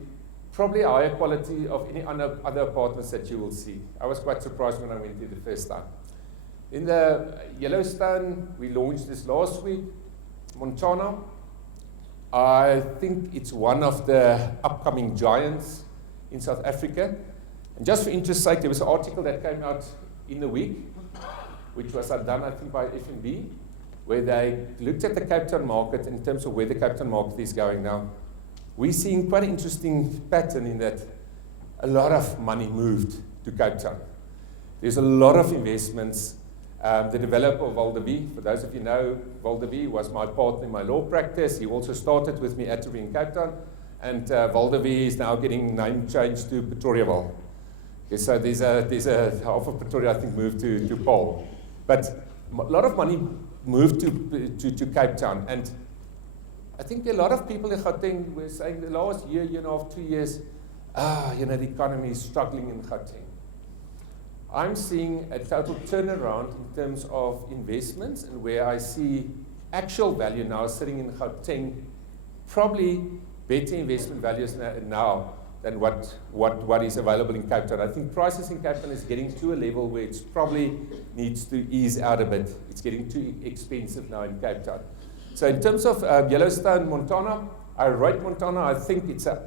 probably a higher quality of any other apartments that you will see. I was quite surprised when I went there the first time. In the Yellowstone, we launched this last week. Montana, I think it's one of the upcoming giants in South Africa. And just for interest's sake, there was an article that came out in the week, which was done, I think, by FNB, where they looked at the Cape Town market in terms of where the Cape Town market is going now. We're seeing quite an interesting pattern in that a lot of money moved to Cape Town. There's a lot of investments. The developer of Valdevi, for those of you know, Valdevi was my partner in my law practice. He also started with me at in Cape Town, and Valdevi is now getting name changed to Pretoriaval. Okay, so there's a half of Pretoria, I think, moved to Paul. But a lot of money moved to Cape Town, and I think a lot of people in Gauteng were saying the last year and a half, 2 years, the economy is struggling in Gauteng. I'm seeing a total turnaround in terms of investments, and where I see actual value now sitting in Gauteng, probably better investment values now than what is available in Cape Town. I think prices in Cape Town is getting to a level where it probably needs to ease out a bit. It's getting too expensive now in Cape Town. So in terms of Yellowstone, Montana, I rate Montana. I think it's an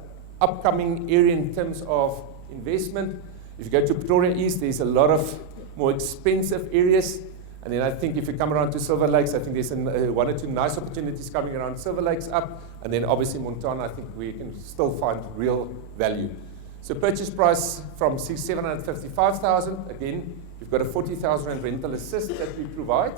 upcoming area in terms of investment. If you go to Pretoria East, there's a lot of more expensive areas. And then I think if you come around to Silver Lakes, I think there's one or two nice opportunities coming around Silver Lakes up. And then obviously Montana, I think we can still find real value. So purchase price from 755,000. Again, you've got a 40,000 rand rental assist that we provide.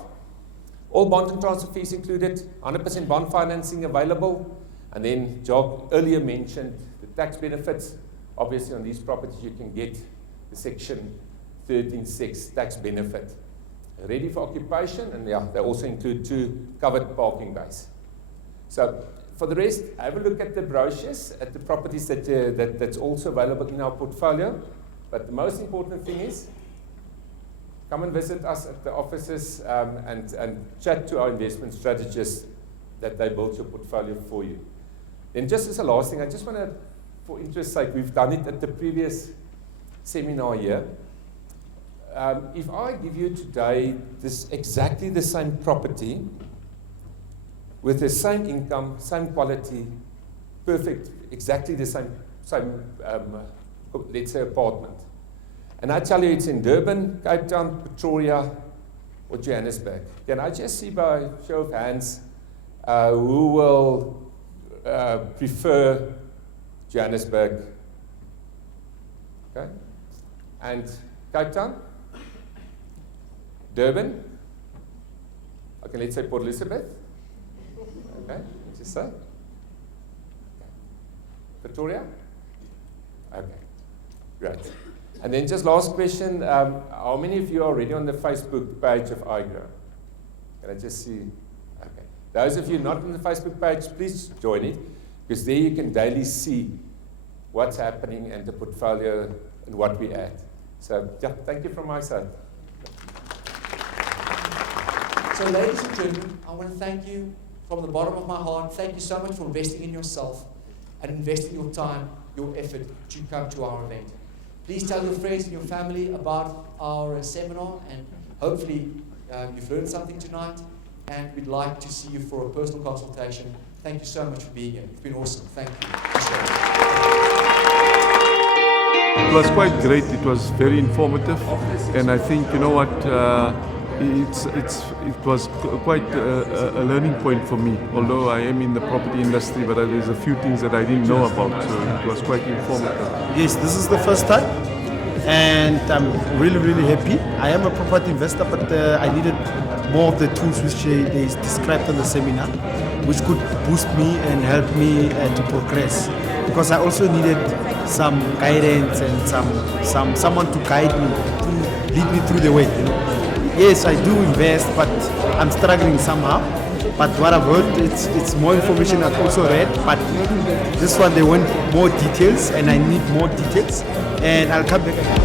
All bond and transfer fees included, 100% bond financing available. And then Job earlier mentioned the tax benefits. Obviously on these properties you can get the section 13(6) tax benefit. Ready for occupation, and yeah, they also include 2 covered parking bays. So for the rest, have a look at the brochures, at the properties that's also available in our portfolio. But the most important thing is, come and visit us at the offices and chat to our investment strategists that they build your portfolio for you. Then just as a last thing, I just want to, for interest's sake, we've done it at the previous seminar here. If I give you today exactly the same property with the same income, same quality, perfect, exactly the same let's say apartment, and I tell you it's in Durban, Cape Town, Pretoria, or Johannesburg, can I just see by show of hands who will prefer Johannesburg? Okay, and Cape Town? Durban? Okay, let's say Port Elizabeth. Okay, let's just say. Okay. Pretoria? Okay, great. And then just last question, how many of you are already on the Facebook page of IGrow? Can I just see? Okay. Those of you not on the Facebook page, please join it, because there you can daily see what's happening and the portfolio and what we add. So, yeah, thank you from my side. So ladies and gentlemen, I want to thank you from the bottom of my heart. Thank you so much for investing in yourself and investing your time, your effort to come to our event. Please tell your friends and your family about our seminar, and hopefully you've learned something tonight, and we'd like to see you for a personal consultation. Thank you so much for being here. It's been awesome. Thank you. It was quite great. It was very informative, and I think, you know what, it was quite a learning point for me. Although I am in the property industry, but there's a few things that I didn't know about, so it was quite informative. Yes, this is the first time, and I'm really, really happy. I am a property investor, but I needed more of the tools which they described on the seminar, which could boost me and help me to progress. Because I also needed some guidance and someone to guide me, to lead me through the way. You know? Yes, I do invest, but I'm struggling somehow. But what I've heard, it's more information I've also read. But this one, they want more details, and I need more details. And I'll come back again.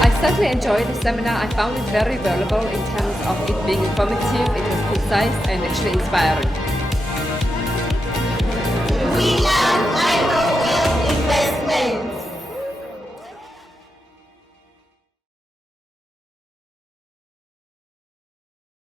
I certainly enjoyed the seminar. I found it very valuable in terms of it being informative, it was concise and actually inspiring. We love IGrow.